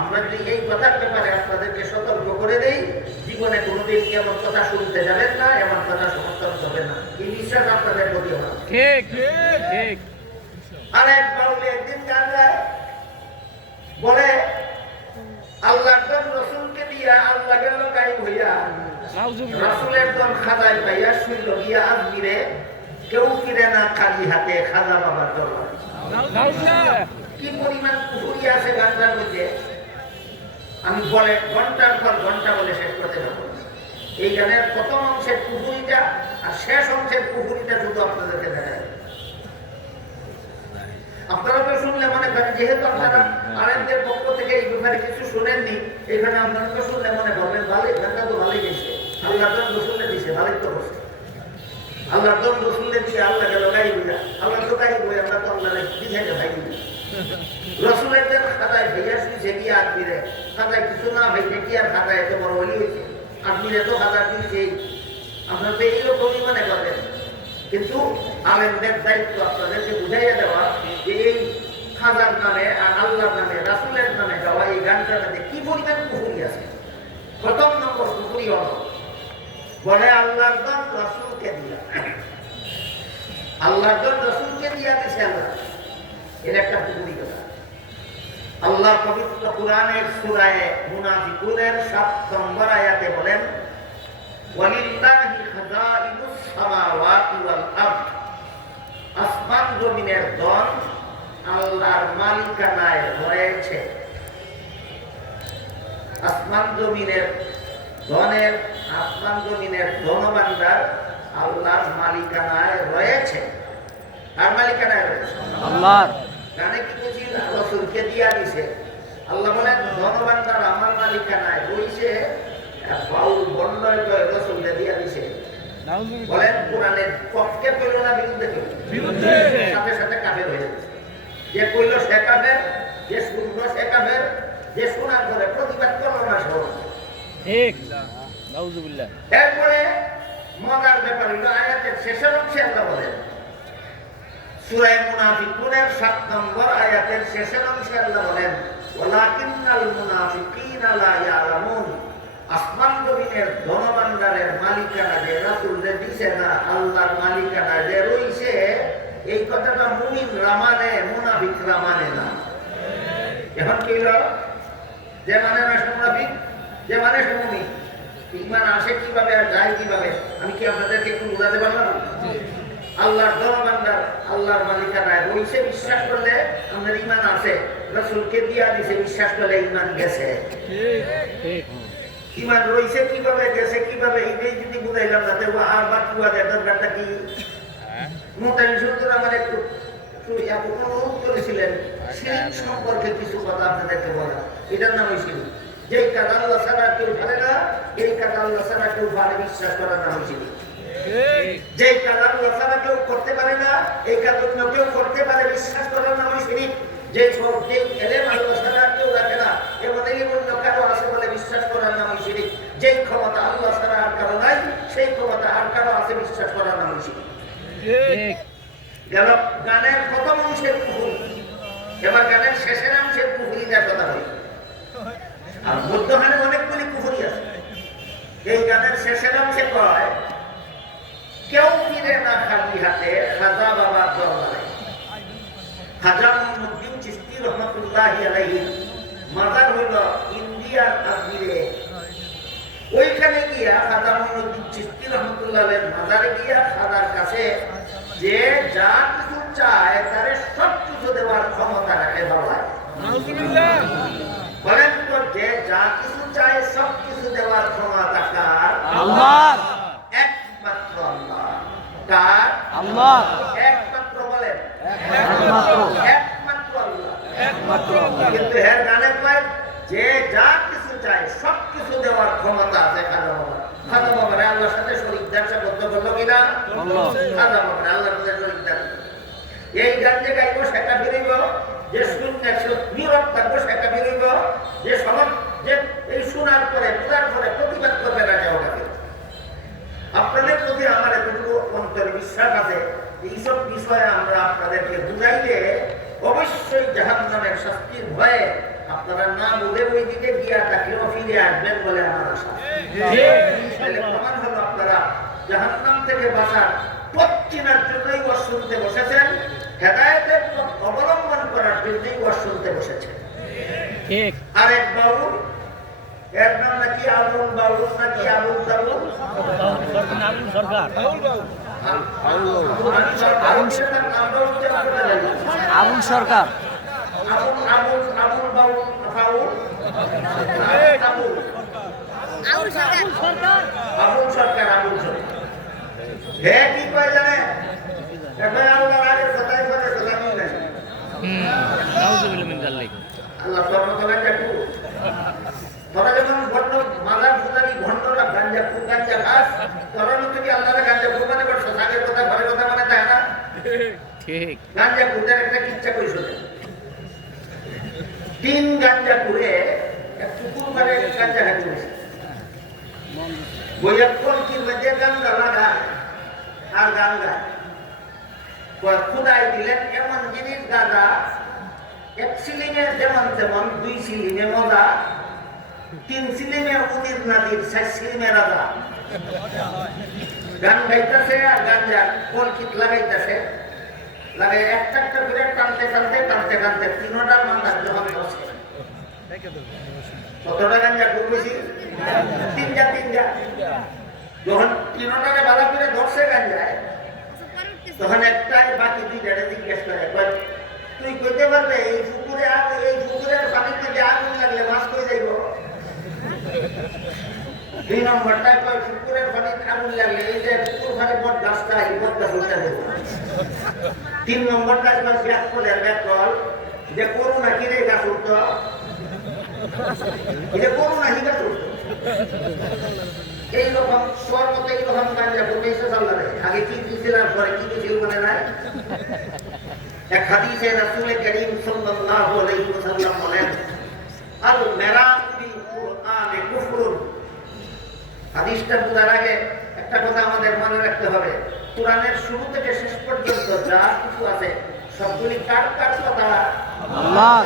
আমরা যদি এই কথার ব্যাপারে আপনাদেরকে সতর্ক করে দেই, জীবনে কোনোদিন এমন কথা শুনতে যাবেন না, এমন কথা সমর্থন করবেন না। এই বিশ্বাস আপনাদের প্রতি হবে। ঠিক ঠিক। আরেক বাউলে একদিন গান গায়, বলে আল্লাহর দন রসুলকে দিয়া আল্লাহ গেল গায়েব হইয়া, রাসূলের দন খাজায় পাইয়া শুইল গিয়া আজমিরে, কেউ ফিরে না খালি হাতে খাজা বাবার দরবারে। কি পরিমাণ কুফরি আছে গানটার মধ্যে, আমি বলে ঘন্টার পর ঘন্টা বলে শেষ করতে পারবো। এই গানের প্রথম অংশের কুফরিটা আর শেষ অংশের কুফরিটা শুধু আপনাদেরকে দেখায়। আপনারা তো শুনলে মনে করেন, যেহেতু আপনারা আলেমদের পক্ষ থেকে এই ব্যাপারে কিছু শুনেননি, এখানে আপনারা তো শুনলে মনে করবেন ভালোই, গানটা তো ভালোই গেছে, আল্লাহ তো রসুলে দিছে, ভালোই তো করছে। আল্লাহ তো রসুলে দিয়ে আল্লাহ গেল গাই বুঝা, আল্লাহ তো গাই বই, আমরা তো আল্লাহ দিঘাকে ভাই বুঝি। রসুলের খাতায় ভেজা শুয়েছে গিয়ে আদমিরে, খাতায় কিছু না ভেজে কি আর খাতায় এত বড় হলি হয়েছে, আদমিরে তো খাতা দিয়েছেই। আপনারা তো এইরকমই মনে করবেন, কিন্তু আলেমদের দায়িত্ব আপনাদেরকে বুঝাইয়া দেওয়া যে এই খাজার নামে আর আল্লাহর নামে রাসূলের নামে গাওয়া এই গানটার মধ্যে কি পরিমাণ কুফরি আছে। প্রথম নম্বর কুফরি হলো বলে আল্লাহর দন রাসূলকে দিয়া, আল্লাহর দন রাসূলকে দিয়া দিছে আল্লাহ, এর একটা কুফরি কথা। আল্লাহ পবিত্র কুরআনের সূরা মুনাফিকুনের 7 নম্বর আয়াতে বলেন, ওয়ালিল্লাহি খাযাইনুস সামাওয়াতি ওয়াল আরদ, আসমান জমিনের ধন আল্লাহর মালিকানায় রয়েছে। আসমান জমিনের ধনভাণ্ডার আল্লাহর মালিকানায় রয়েছে। কার মালিকানায় রয়েছে? আল্লাহর। গানে কি বলছি? রাসূলকে দিয়া দিছে। আল্লাহ বলেন ধনভাণ্ডার আমার মালিকানায় রয়েছে, বাউল বন্ডয় কয় রাসূলকে দিয়া দিছে। বলেন কোরআনের পক্ষে কইল না বিরুদ্ধে কইল? বিরুদ্ধে। সাথে সাথে কাফের হয়ে যাচ্ছে। যে কইল সে কাফের, যে শুনলো সে কাফের, যে শোনার পরে প্রতিবাদ করলো না সে ঠিক। নাউজুবিল্লাহ। এরপরে মজার ব্যাপার হলো আয়াতের শেষের অংশে আল্লাহ বলেন, সূরা মুনাফিকুনের 7 নম্বর আয়াতের শেষের অংশে আল্লাহ বলেন ওয়ালাকিন্নাল মুনাফিকিনা লা ইয়ালামুন। আসমান জমিনের ধনভাণ্ডারের মালিকানা যে রাসূলকে দিছে না, আল্লাহর মালিকানা যে রইছে, এই কথাটা মুমিনরা মানে, মুনাফিকরা মানে না। এখন কি হলো? যে মানে না সে মুনাফিক, যে মানে সে মুমিন। ঈমান আসে কিভাবে আর যায় কিভাবে, আমি কি আপনাদেরকে একটু বোঝাতে পারলাম? আল্লাহর ধনভাণ্ডার, আল্লাহর মালিকানায় রইছে, বিশ্বাস করলে আমাদের ঈমান আছে। রাসূলকে দিয়া দিছে, বিশ্বাস করলে ঈমান গেছে। ঈমান রইছে কিভাবে, গেছে কিভাবে, এই যদি বুঝাইলাম না, তো আর বাকি ওয়াদের দরকারটা কি? মোতায়েন সুন্দর আমার একটু অনুরোধ করেছিলেন শিরক সম্পর্কে কিছু কথা আপনাদেরকে বলা। এটার নাম শিরক। যেই কাজ আল্লাহ ছাড়া কেউ পারে না, এই কাজ আল্লাহ ছাড়া কেউ পারে, বিশ্বাস করার নাম শিরক। যেই কাজ আল্লাহ ছাড়া কেউ করতে পারে না, এই কাজ অন্য কেউ করতে পারে, বিশ্বাস করার নাম শিরক। যেই এলেম আল্লাহ ছাড়া কেউ রাখে না, এমন এলিম অন্য কারো আছে বলে বিশ্বাস করার নাম শিরক। যেই ক্ষমতা আল্লাহ ছাড়া আর কারো নাই, সেই ক্ষমতা আর কারো আছে বিশ্বাস করার নাম শিরক। গেল গানের প্রথম অংশের কুফুরি, এবার গানের শেষের অংশের কুফুরি দেওয়ার কথা বলি। আর মধ্যখানে অনেকগুলি কুফুরি আছে। এই গানের শেষের অংশে কয় কেউ ফিরে না খালি হাতে, খাজা বাবা দরবারে। খাজা মুইনুদ্দিন চিশতি রহমাতুল্লাহি আলাইহি মাজার হইল ইন্ডিয়ার আজমিরে। ওইখানে গিয়া খাজা মুইনুদ্দিন চিশতি রহমাতুল্লাহের মাজারে গিয়া খাজার কাছে যে যা কিছু চায় তারে সব কিছু দেওয়ার ক্ষমতা রাখে বাবা। বলেন তো, যে যা কিছু চায় সব কিছু দেওয়ার ক্ষমতা কার? আল্লাহর। একমাত্র আল্লাহ। কার? আল্লাহ। একমাত্র বলেন, একমাত্র। একমাত্র আল্লাহ। একমাত্র আল্লাহ। কিন্তু এর গানে কয় যে যা কিছু চায় সব কিছু দেওয়ার ক্ষমতা আছে খাজা বাবা। খাজা বাবারে আল্লাহর সাথে শরীক দেড়শা বদ্ধ করলো কিনা? খাজা বাবারে আল্লাহর সাথে শরীক দেড়। এই গান যে গাইব সেটা বেরোইব, যে শুনলে নীরব থাকবো সেটা বেরোইব, যে সমাজ যে এই শোনার পরে পূজার পরে প্রতিবাদ করবে না যে ওটাকে। আপনাদের প্রতি আমার এতটুকু অন্তরে বিশ্বাস আছে, এইসব বিষয়ে আমরা আপনাদেরকে বুঝাইলে অবশ্যই জাহান্নামের শাস্তির ভয়ে আপনারা না বুঝে ওই দিকে গিয়া থাকলেও ফিরে আসবেন বলে আমার আশা। তাহলে প্রমাণ হলো আপনারা জাহান্নাম থেকে বাঁচার পথ চেনার জন্যই ওয়াজ শুনতে বসেছেন, হেদায়েতের পথ অবলম্বন করার জন্যই ওয়াজ শুনতে বসেছেন। আর এক বাউল, এর নাম নাকি আবুল বাউল নাকি আবুল তাবুল সরকার। আবুল সরকার। হে কি কয় জানে, এখন আল্লাহর আগে কথাই বলে কথা নেই। আল্লাহ সর্বতলায় দেখো, তোরা যখন ভণ্ড মাজার পূজারি ভণ্ডরা গাঞ্জা গাঞ্জা খাস, তোরা থেকে আল্লাহরে গাঞ্জা কুরবানি করছো, আগের কথা ঘরের কথা মানে তাই না? ঠিক। গাঞ্জা কুটার একটা কিচ্ছা কইছো। 3 গাঞ্জা কুড়ে এক কুকুর মানে গাঞ্জা খাইছে। বইয়া কলকির মধ্যে গাঞ্জা লাগা আর গান গায়। খুদাই দিলেন এমন জিনিস গাঁজা, 1 সিলিংয়ে যেমন তেমন, 2 সিলিংয়ে মজা, 3 সিলিংয়ে উদির নাদির, 4 সিলিংয়ে রাজা। গান গাইতেছে আর গাঞ্জা কলকিত লাগাইতেছে, লাগে একটা একটা করে টানতে টানতে টানতে টানতে 3টার মাথা যখন বসে। কতটা গাঞ্জা করবেছি? 3টা। যখন 3টারে বালা করে ধরছে গাঞ্জায়, তখন একটাই বাকি 2টারে জিজ্ঞেস করে, তুই কইতে পারবে এই পুকুরের পানির মধ্যে আগুন লাগলে মাছ কই যাইব? 2 নম্বরটায় কয় পুকুরের পানিতে আগুন লাগলে এই যে পুকুর পানি বট গাছটা এই বট গাছ উঠে যাবে। 3 নম্বরটায় কয় ব্যাক কল যে করুণা কি রে গাছ উঠত, এটা করুণা কি গাছ উঠত। এইরকম তোর মতো এইরকম গাঞ্জা করতে আল্লাহ আগে কি দিয়েছিলাম পরে কি দিয়েছিল মানে নাই। এক হাদিসে রাসূল করিম সাল্লাল্লাহু আলাইহি ওয়াসাল্লাম বলেন, আল মেরাক বিল কুরআনে কুফরুন। হাদিসটা বোঝার আগে একটা কথা আমাদের মনে রাখতে হবে, কোরআনের শুরু থেকে শেষ পর্যন্ত যা কিছু আছে সবগুলি কার কার কথা? আল্লাহ।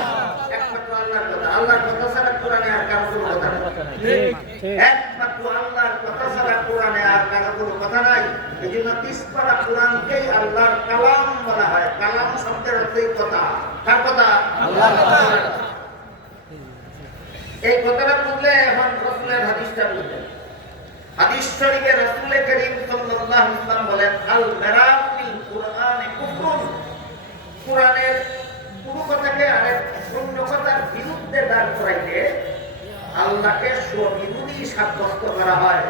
একমাত্র আল্লাহর কথা। আল্লাহর কথা ছাড়া কোরআনে আর কারো কোনো কথা নেই। ঠিক ঠিক একমাত্র আল্লাহর কথা ছাড়া কোরআনে আর কারো কোনো কথা নাই। এই জন্য 30 পারা কোরআনকেই আল্লাহর কালাম বলা হয়। কালাম শব্দের অর্থই কথা। কার কথা? আল্লাহর কথা। এই কথাটা বুঝলে এখন রাসূলের হাদিসটা বুঝবেন। হাদিস শরীফে রাসূল করিম সাল্লাল্লাহু আলাইহি ওয়াসাল্লাম বলেন, আল মিরাব ফিল কুরআনে কুফরুন। কোরআনের কোন কথাকে আরেক অন্য কথার বিরুদ্ধে দাঁড় করাইতে আল্লাহকে স্ববিরোধী সাব্যস্ত করা হয়।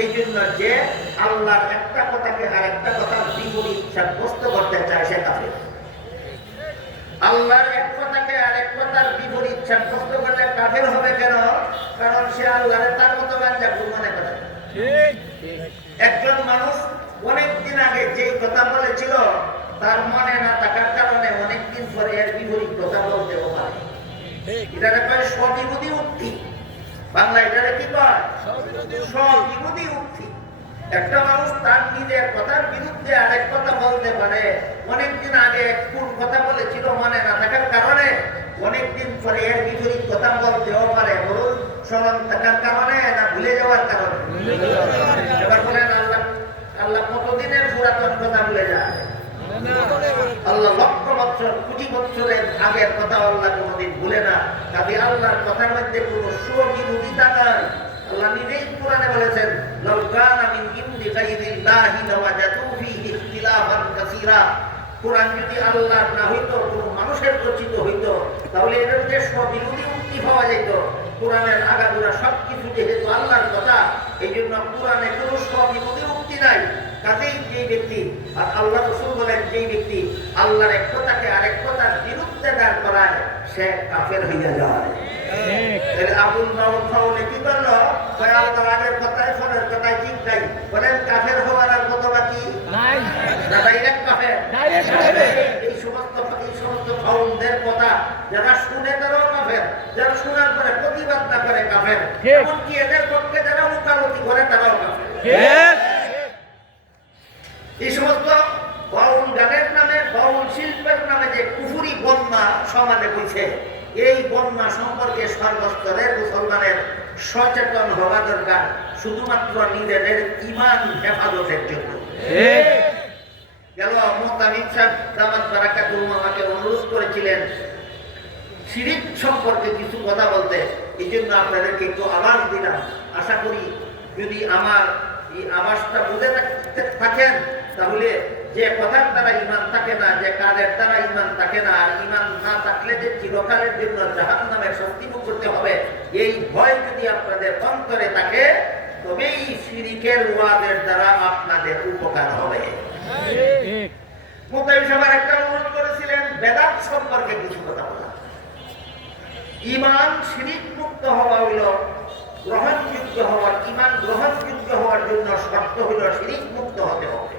এই জন্য যে আল্লাহর একটা কথাকে আরেকটা কথার বিপরীত সাব্যস্ত করতে চায় সে কাফের। আল্লাহর এক কথাকে আরেক কথার বিপরীত সাব্যস্ত করলে কাফের হবে কেন? কারণ সে আল্লাহর তার মতো গাঞ্জা মনে করে। একজন মানুষ অনেকদিন আগে যেই কথা বলেছিল তার মনে না থাকার কারণে অনেকদিন পরে এর বিপরীত কথা বলতেও পারে। এটাকে কয় স্ববিরোধী উক্তি। বাংলা এটাকে কি কয়? স্ববিরোধী উক্তি। একটা মানুষ তার নিজের কথার বিরুদ্ধে আরেক কথা বলতে পারে। অনেকদিন আগে কোন কথা বলেছিল মনে না থাকার কারণে অনেকদিন পরে এর বিপরীত কথা বলতেও পারে। বলুন, স্মরণ থাকার কারণে না ভুলে যাওয়ার কারণে? এবার বলেন, আল্লাহ কতদিনের পুরাতন কথা ভুলে যায়? আল্লাহ লক্ষ বছর কোটি বছরের আগের কথা আল্লাহ কোনদিন ভুলে না। কাজে আল্লাহর কথার মধ্যে কোনো স্ববিরোধিতা নাই। আল্লাহ নিজেই কোরআনে বলেছেন, লাউ কানা মিন ইনদি গায়রিল্লাহি লাওয়াজাদু ফীহি ইখতিলাফান কাসীরা। কোরআন যদি আল্লাহর না হইতো, কোনো মানুষের রচিত হইতো, তাহলে এর মধ্যে স্ববিরোধী উক্তি পাওয়া যেত। কোরআনের আগাগোড়া সবকিছু যেহেতু আল্লাহর কথা, এই জন্য কোরআনে কোনো স্ববিরোধী উক্তি নাই। কাজেই যেই ব্যক্তি, আর আল্লাহ রাসূল বলেন, যেই ব্যক্তি আল্লাহর এক কথাকে আরেক কথার বিরুদ্ধে দাঁড় করায় সে কাফের হইয়া যায়। তাহলে আবুল মাউনে কি করলো? আল্লাহর আগের কথায় ফোনের কথায় ঠিক নাই। বলেন, কাফের হওয়ার আর কত বাকি নাই না? ডাইরেক্ট কাফের। এই সমস্ত ফাউলদের কথা যারা শুনে তারাও কাফের, যারা শোনার পরে প্রতিবাদ না করে কাফের, এমনকি এদের পক্ষে যারা উকালতি করে তারাও কাফের। এই সমস্ত বাউল গানের নামে, বাউল শিল্পের নামে যে কুফুরি বন্যা সমাজে বইছে, এই বন্যা সম্পর্কে সর্বস্তরের মুসলমানের সচেতন হওয়া দরকার, শুধুমাত্র নিজেদের ঈমান হেফাজতের জন্য। গেল মুহতামিম সাহেব দামাত বারাকাতুহু আমাকে অনুরোধ করেছিলেন শিরিক সম্পর্কে কিছু কথা বলতে। এই জন্য আপনাদেরকে একটু আভাস দিলাম। আশা করি যদি আমার এই আভাসটা বুঝে থাকেন, তাহলে যে কথার দ্বারা ঈমান থাকে না, যে কাজের দ্বারা ঈমান থাকে না, আর ঈমান না থাকলে যে চিরকালের জন্য জাহান্নামের শাস্তি ভোগ করতে হবে, এই ভয় যদি আপনাদের অন্তরে থাকে, তবেই শিরিকের ওয়াজের দ্বারা আপনাদের উপকার হবে। মুফতি সাহেব একটা অনুরোধ করেছিলেন বেদাত সম্পর্কে কিছু কথা বলা। ঈমান শিরিক মুক্ত হওয়া হইল গ্রহণযোগ্য হওয়ার, ঈমান গ্রহণযোগ্য হওয়ার জন্য শর্ত হইল শিরিক মুক্ত হতে হবে।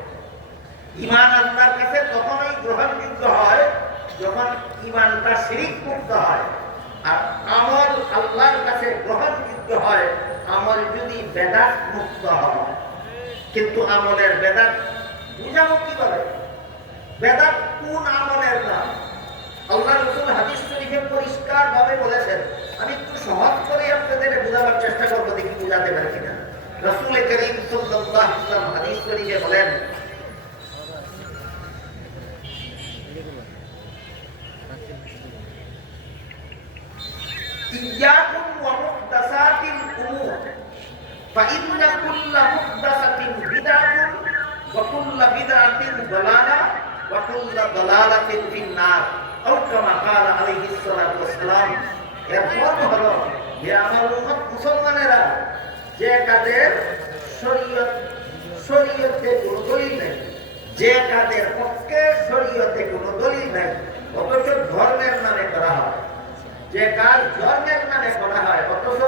ঈমান আল্লাহর কাছে তখনই গ্রহণযোগ্য হয় যখন ঈমানটা শিরিক মুক্ত হয়। আর আমল আল্লাহর কাছে গ্রহণযোগ্য হয় আমল যদি বেদাত মুক্ত হয়। কিন্তু আমলের বেদাত বুঝাবো কিভাবে? বেদাত কোন আমলের নাম? আল্লাহ রাসূল হাদিস শরীফে পরিষ্কার ভাবে বলেছেন। আমি একটু সহজ করে আপনাদের বোঝাবার চেষ্টা করবো, দেখি বুঝাতে পারি কিনা। রাসূল করিম সাল্লাল্লাহু আলাইহি ওয়াসাল্লাম হাদিস শরীফে বলেন, ইয়াকুম ওয়া মুহদাসাতিল উমুর ফাইন্না কুল্লা মুহদাসাতিন বিদআতুন ওয়া কুল্লা বিদআতিন দালালাহ ওয়া কুল্লা দালালাতিন ফিন-নার। আও কামা ক্বালা আলাইহিস সালাতু ওয়াস সালাম। এর অর্থ হলো, যে আমার উম্মত মুসলমানেরা, যে কাদের শরীয়তে কোনো দলিল নেই, যে কাদের পক্ষে শরীয়তে কোনো দলিল নেই, অথচ ধর্মের নামে করা হয়, যে কাজ ধর্মের নামে করা হয় অথচ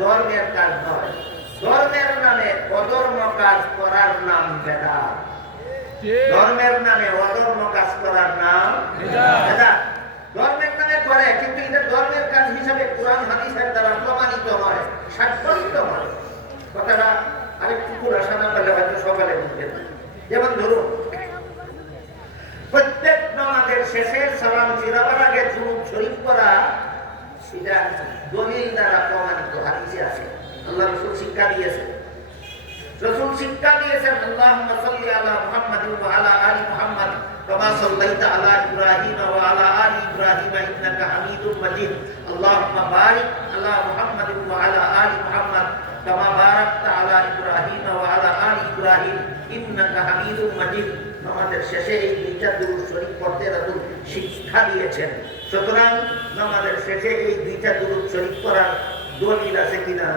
ধর্মের কাজ নয়, ধর্মের নামে অধর্ম কাজ করার নাম বেদাত। ধর্মের নামে অধর্ম কাজ করার নাম বেদাত। ধর্মের নামে করে, কিন্তু এটা ধর্মের কাজ হিসাবে কোরআন হাদিসের দ্বারা প্রমাণিত নয়, স্বাক্ষরিত নয়। কথাটা আরেকটু খুলাসা না করলে হয়তো সকালে বুঝবেন। শিক্ষা দিয়েছেন। রাসূল শিক্ষা দিয়েছেন আল্লাহুম্মা সাল্লি আলা মুহাম্মাদিন ওয়া আলা আলি মুহাম্মাদ কামা সাল্লাইতা আলা ইব্রাহিম ওয়া আলা আলি ইব্রাহিম ইন্নাকা হামিদুম মাজিদ। আল্লাহুম্মা বারিক আলা মুহাম্মাদিন ওয়া আলা আলি মুহাম্মাদ কামা বারাকতা আলা ইব্রাহিম ওয়া আলা আলি ইব্রাহিম ইন্নাকা হামিদুম মাজিদ। নামাজের শেষে এই দুইটা দুরূদ শরীফ পড়তে রাসূল শিক্ষা দিয়েছেন। সুতরাং নামাজের শেষে এই দুইটা দুরূদ শরীফ পড়ার দলিল আছে কিনা?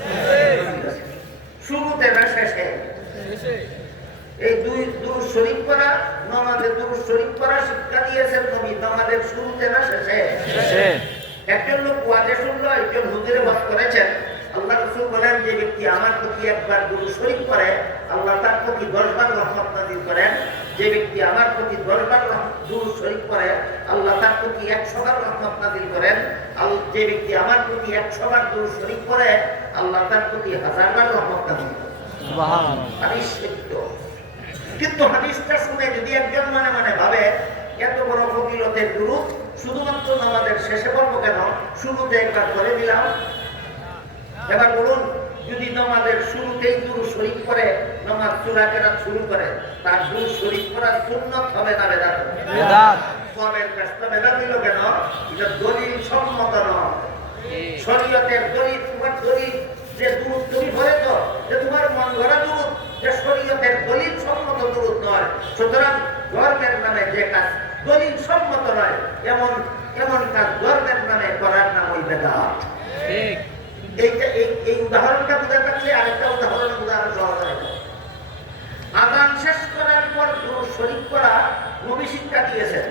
আছে। শুরুতে না শেষে? এই দুই দুরূদ শরীফ পড়া, নামাজের দুরূদ শরীফ পড়া শিক্ষা দিয়েছেন নবী। নামাজের শুরুতে না শেষে? একজন লোক ওয়াজে শুনলো, একজন হুজুরে ওয়াজ করেছেন। আল্লাহ রাসূল বলেন, যে ব্যক্তি আমার প্রতি একবার দুরূদ শরীফ পড়ে আল্লাহ তার প্রতি 10 বার রহমত নাযিল করেন। যে ব্যক্তি আমার প্রতি 10 বার দুরূদ শরীফ পড়ে আল্লাহ তার প্রতি 100 বার রহমত নাযিল করেন। যে ব্যক্তি আমার প্রতি 100 বার দুরূদ শরীফ পড়ে আল্লাহ তার প্রতি 1000 বার রহমত নাযিল করেন। সুবহানাল্লাহ। হাদিস সত্য। কিন্তু হাদিসটা শুনে যদি একজন মনে মনে ভাবে এত বড় ফজিলতের দুরূদ শুধুমাত্র নামাজের শেষে পড়বো কেন, শুরুতে একবার পড়ে দিলাম। এবার বলুন, যদি নামাজের শুরুতেই দুরূদ শরীফ পড়ে নামাজ সূরা কেরাত শুরু করে, তার দুরূদ শরীফ পড়া সুন্নাত হবে না বেদাত? বেদাত। সবের কাজটা বেদাত দিল কেন? এটা দলিল সম্মত নয়। শরীয়তের দলিল, তোমার দলিল যে দুরূদ তুমি পড়েছো, যে তোমার মন গড়া দুরূদ, যে শরীয়তের দলিল সম্মত দুরূদ নয়। সুতরাং ধর্মের নামে যে কাজ দলিল সম্মত নয়, এমন কাজ ধর্মের নামে করার নাম ওই বেদাত। ঠিক। এই উদাহরণটা বুঝে থাকলে আরেকটা উদাহরণ উদাহরণ সহজ হয়। আযান শেষ করার পর দুরূদ শরীফ পড়া নবী শিক্ষা দিয়েছেন।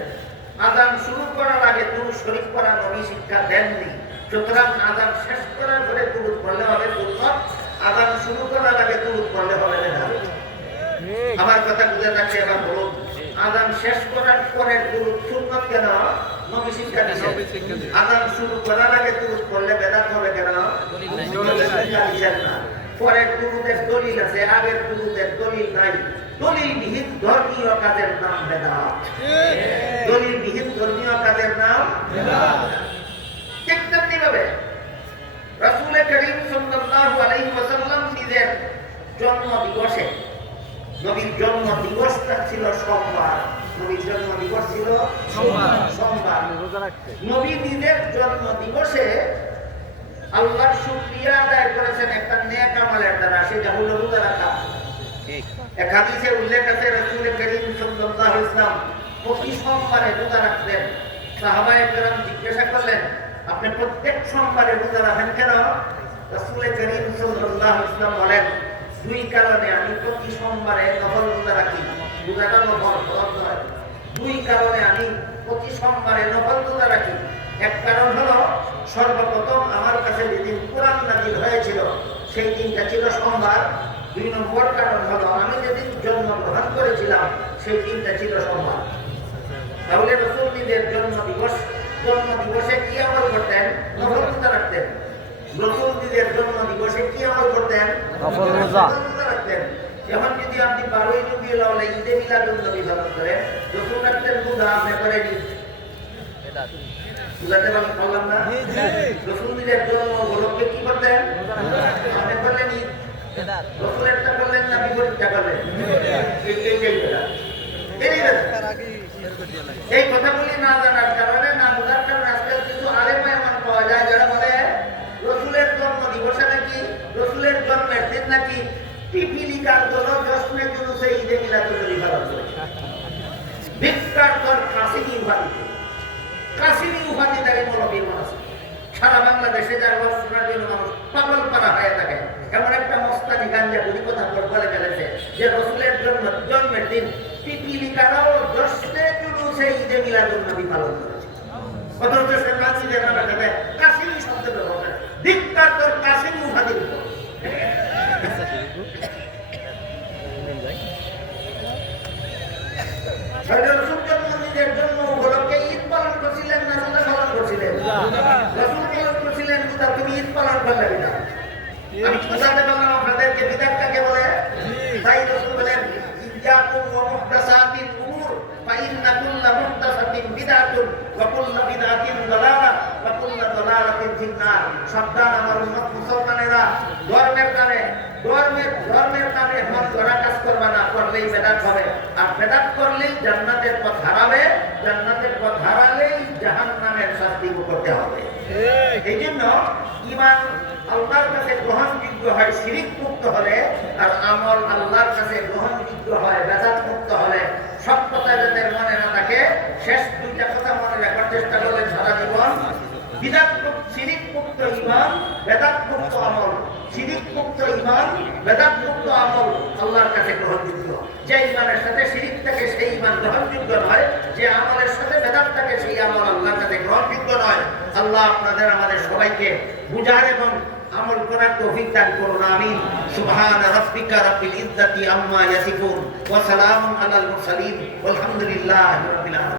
আযান শুরু করার আগে দুরূদ শরীফ পড়া নবী শিক্ষা দেননি। সুতরাং আযান শেষ করার পরে দুরূদ পড়লে হবে সুন্নাত, আযান শুরু করার আগে দুরূদ পড়লে হবে বেদাত। আমার কথা বুঝে থাকলে এবার বলুন, আযান শেষ করার পরে দুরূদ সুন্নাত কেন? নবী শিক্ষা দিয়েছেন। আযান শুরু করার আগে দুরূদ পড়লে বেদাত হবে কেন? শিক্ষা দিয়েছেন না। পরের দুরূদের দলিল আছে, আগের দুরূদের দলিল নাই। দলিলবিহীন ধর্মীয় কাজের নাম বেদাত। দলিলবিহীন ধর্মীয় কাজের নাম বেদাত। ঠিক তেমনি ভাবে রাসূল করিম সাল্লাল্লাহু আলাইহি ওয়াসাল্লাম নিজের জন্ম দিবসে, নবীর জন্ম দিবসটা ছিল সোমবার। নবীর জন্ম দিবস ছিল সোমবার। নবী নিজের জন্ম দিবসে আল্লাহর শুকরিয়া আদায় করেছেন একটা নেক আমলের দ্বারা, সেটা হলো রোজা রাখা। এক হাদিসে উল্লেখ আছে রাসূল করিম সাল্লাল্লাহু আলাইহি ওয়াসাল্লাম প্রতি সোমবারে রোজা রাখতেন। সাহাবায়ে কেরাম জিজ্ঞাসা করলেন, আপনি প্রত্যেক সোমবারে রোজা রাখেন কেন? রাসূল করিম সাল্লাল্লাহু আলাইহি ওয়াসাল্লাম বলেন, দুই কারণে আমি প্রতি সোমবারে নফল রোজা রাখি। রোজাটা নফল, ফরজ নয়। দুই কারণে আমি প্রতি সোমবারে নফল রোজা রাখি। এক কারণ হলো, সর্বপ্রথম আমার কাছে যেদিন কোরআন নাযিল হয়েছিল সেই দিনটা ছিল সোমবার। 2 নম্বর কারণ হলো, আমি যেদিন জন্মগ্রহণ করেছিলাম সেই দিনটা ছিল সোমবার। তাহলে রাসূল নিজের জন্ম দিবসে কি আমল করতেন? নফল রোজা রাখতেন। রাসূল নিজের জন্ম দিবসে কি আমল করতেন? নফল রোজা রাখতেন। এখন যদি আপনি 12ই রবিউল আউয়াল ঈদে মিলাদুন নবী পালন করেন, রাসূল রাখতেন রোজা, আপনি করেন ঈদ। বুঝাতে পারলাম না? রাসূল নিজের জন্ম উপলক্ষে কি করতেন? আপনি করলেন ঈদ। রাসূল একটা করলেন না বিপরীতটা করলেন? এই কথাগুলি না জানার কারণে, না বোঝার কারণে আজকাল কিছু আলেমা এমন পাওয়া যায় যারা বলে রাসূলের জন্ম দিবসে নাকি, রাসূলের জন্মের দিন নাকি পিপিলিকার দল জশ্নে জুলুসে ঈদে মিলাদুন নবী পালন করে। ভিক্ষার দল কাসিমি উপাধি, কাসিমি উপাধিধারী মৌলবী মানুষ সারা বাংলাদেশে যার ওয়াজ শোনার জন্য মানুষ পাগল পারা হয়ে থাকে। এমন একটা মস্তানি গাঞ্জা বুড়ি কথা বলে ফেলেছে যে রাসূলের জন্মের দিন পিপিলিকারাও জশ্নে জুলুসে ঈদে মিলাদুন নবী পালন করেছে। অথচ সে কাসিমের নামে দেবে কাসিমি শব্দ ব্যবহার করে। ভিক্ষার দল কাসিমি উপাধির উপর। রাসূল জন্মের জন্য উপলক্ষে ঈদ পালন করছিলেন না রোজা পালন করছিলেন? রাসূল পালন করছিলেন রোজা, তুমি ঈদ পালন করলে না। আমি বুঝাতে পারলাম আপনাদেরকে বিদআত কাকে বলে? তাই রাসূল বলেন, ইয়্যাকুম ওয়া মুহদাসাতিল উমুর ফা ইন্না কুল্লা মুহদাসাতিন বিদআতুন ওয়া কুল্লু বিদআতিন দালালাহ ওয়া কুল্লু দালালাতিন ফিন নার। সাবধান আমার উম্মত মুসলমানেরা, ধর্মের নামে বেদাত হবে। আর বেদাত করলেই জান্নাতের পথ হারাবে, জান্নাতের পথ হারালেই জাহান্নামের শাস্তি ভোগ করতে হবে। এই জন্য ঈমান আল্লাহর কাছে গ্রহণযোগ্য হয় শিরিক মুক্ত হলে, আর আমল আল্লাহর কাছে গ্রহণযোগ্য হয় বেদাত মুক্ত হলে। সব কথা যাদের মনে না থাকে, শেষ দুইটা কথা মনে রাখার চেষ্টা করলেন সারা জীবন। বিদাত মুক্ত শিরিক মুক্ত ঈমান, বেদাত মুক্ত আমল। শিরিক মুক্ত ঈমান, বেদাত মুক্ত আমল আল্লাহর কাছে গ্রহণযোগ্য। যে ঈমানের সাথে শিরিক থাকে সেই ঈমান গ্রহণযোগ্য নয়, যে আমলের সাথে বেদাত থাকে সেই আমল আল্লাহর কাছে গ্রহণযোগ্য নয়। আল্লাহ আপনাদের আমাদের সবাইকে বুঝার এবং আমল করার তৌফিক দান করুন, আমিন। সুবহান রাব্বিকা রাব্বিল ইজ্জাতি আম্মা ইয়াসিফুন ওয়া সালামুন আলাল মুরসালিন ওয়ালহামদুলিল্লাহি রাব্বিল আলামিন।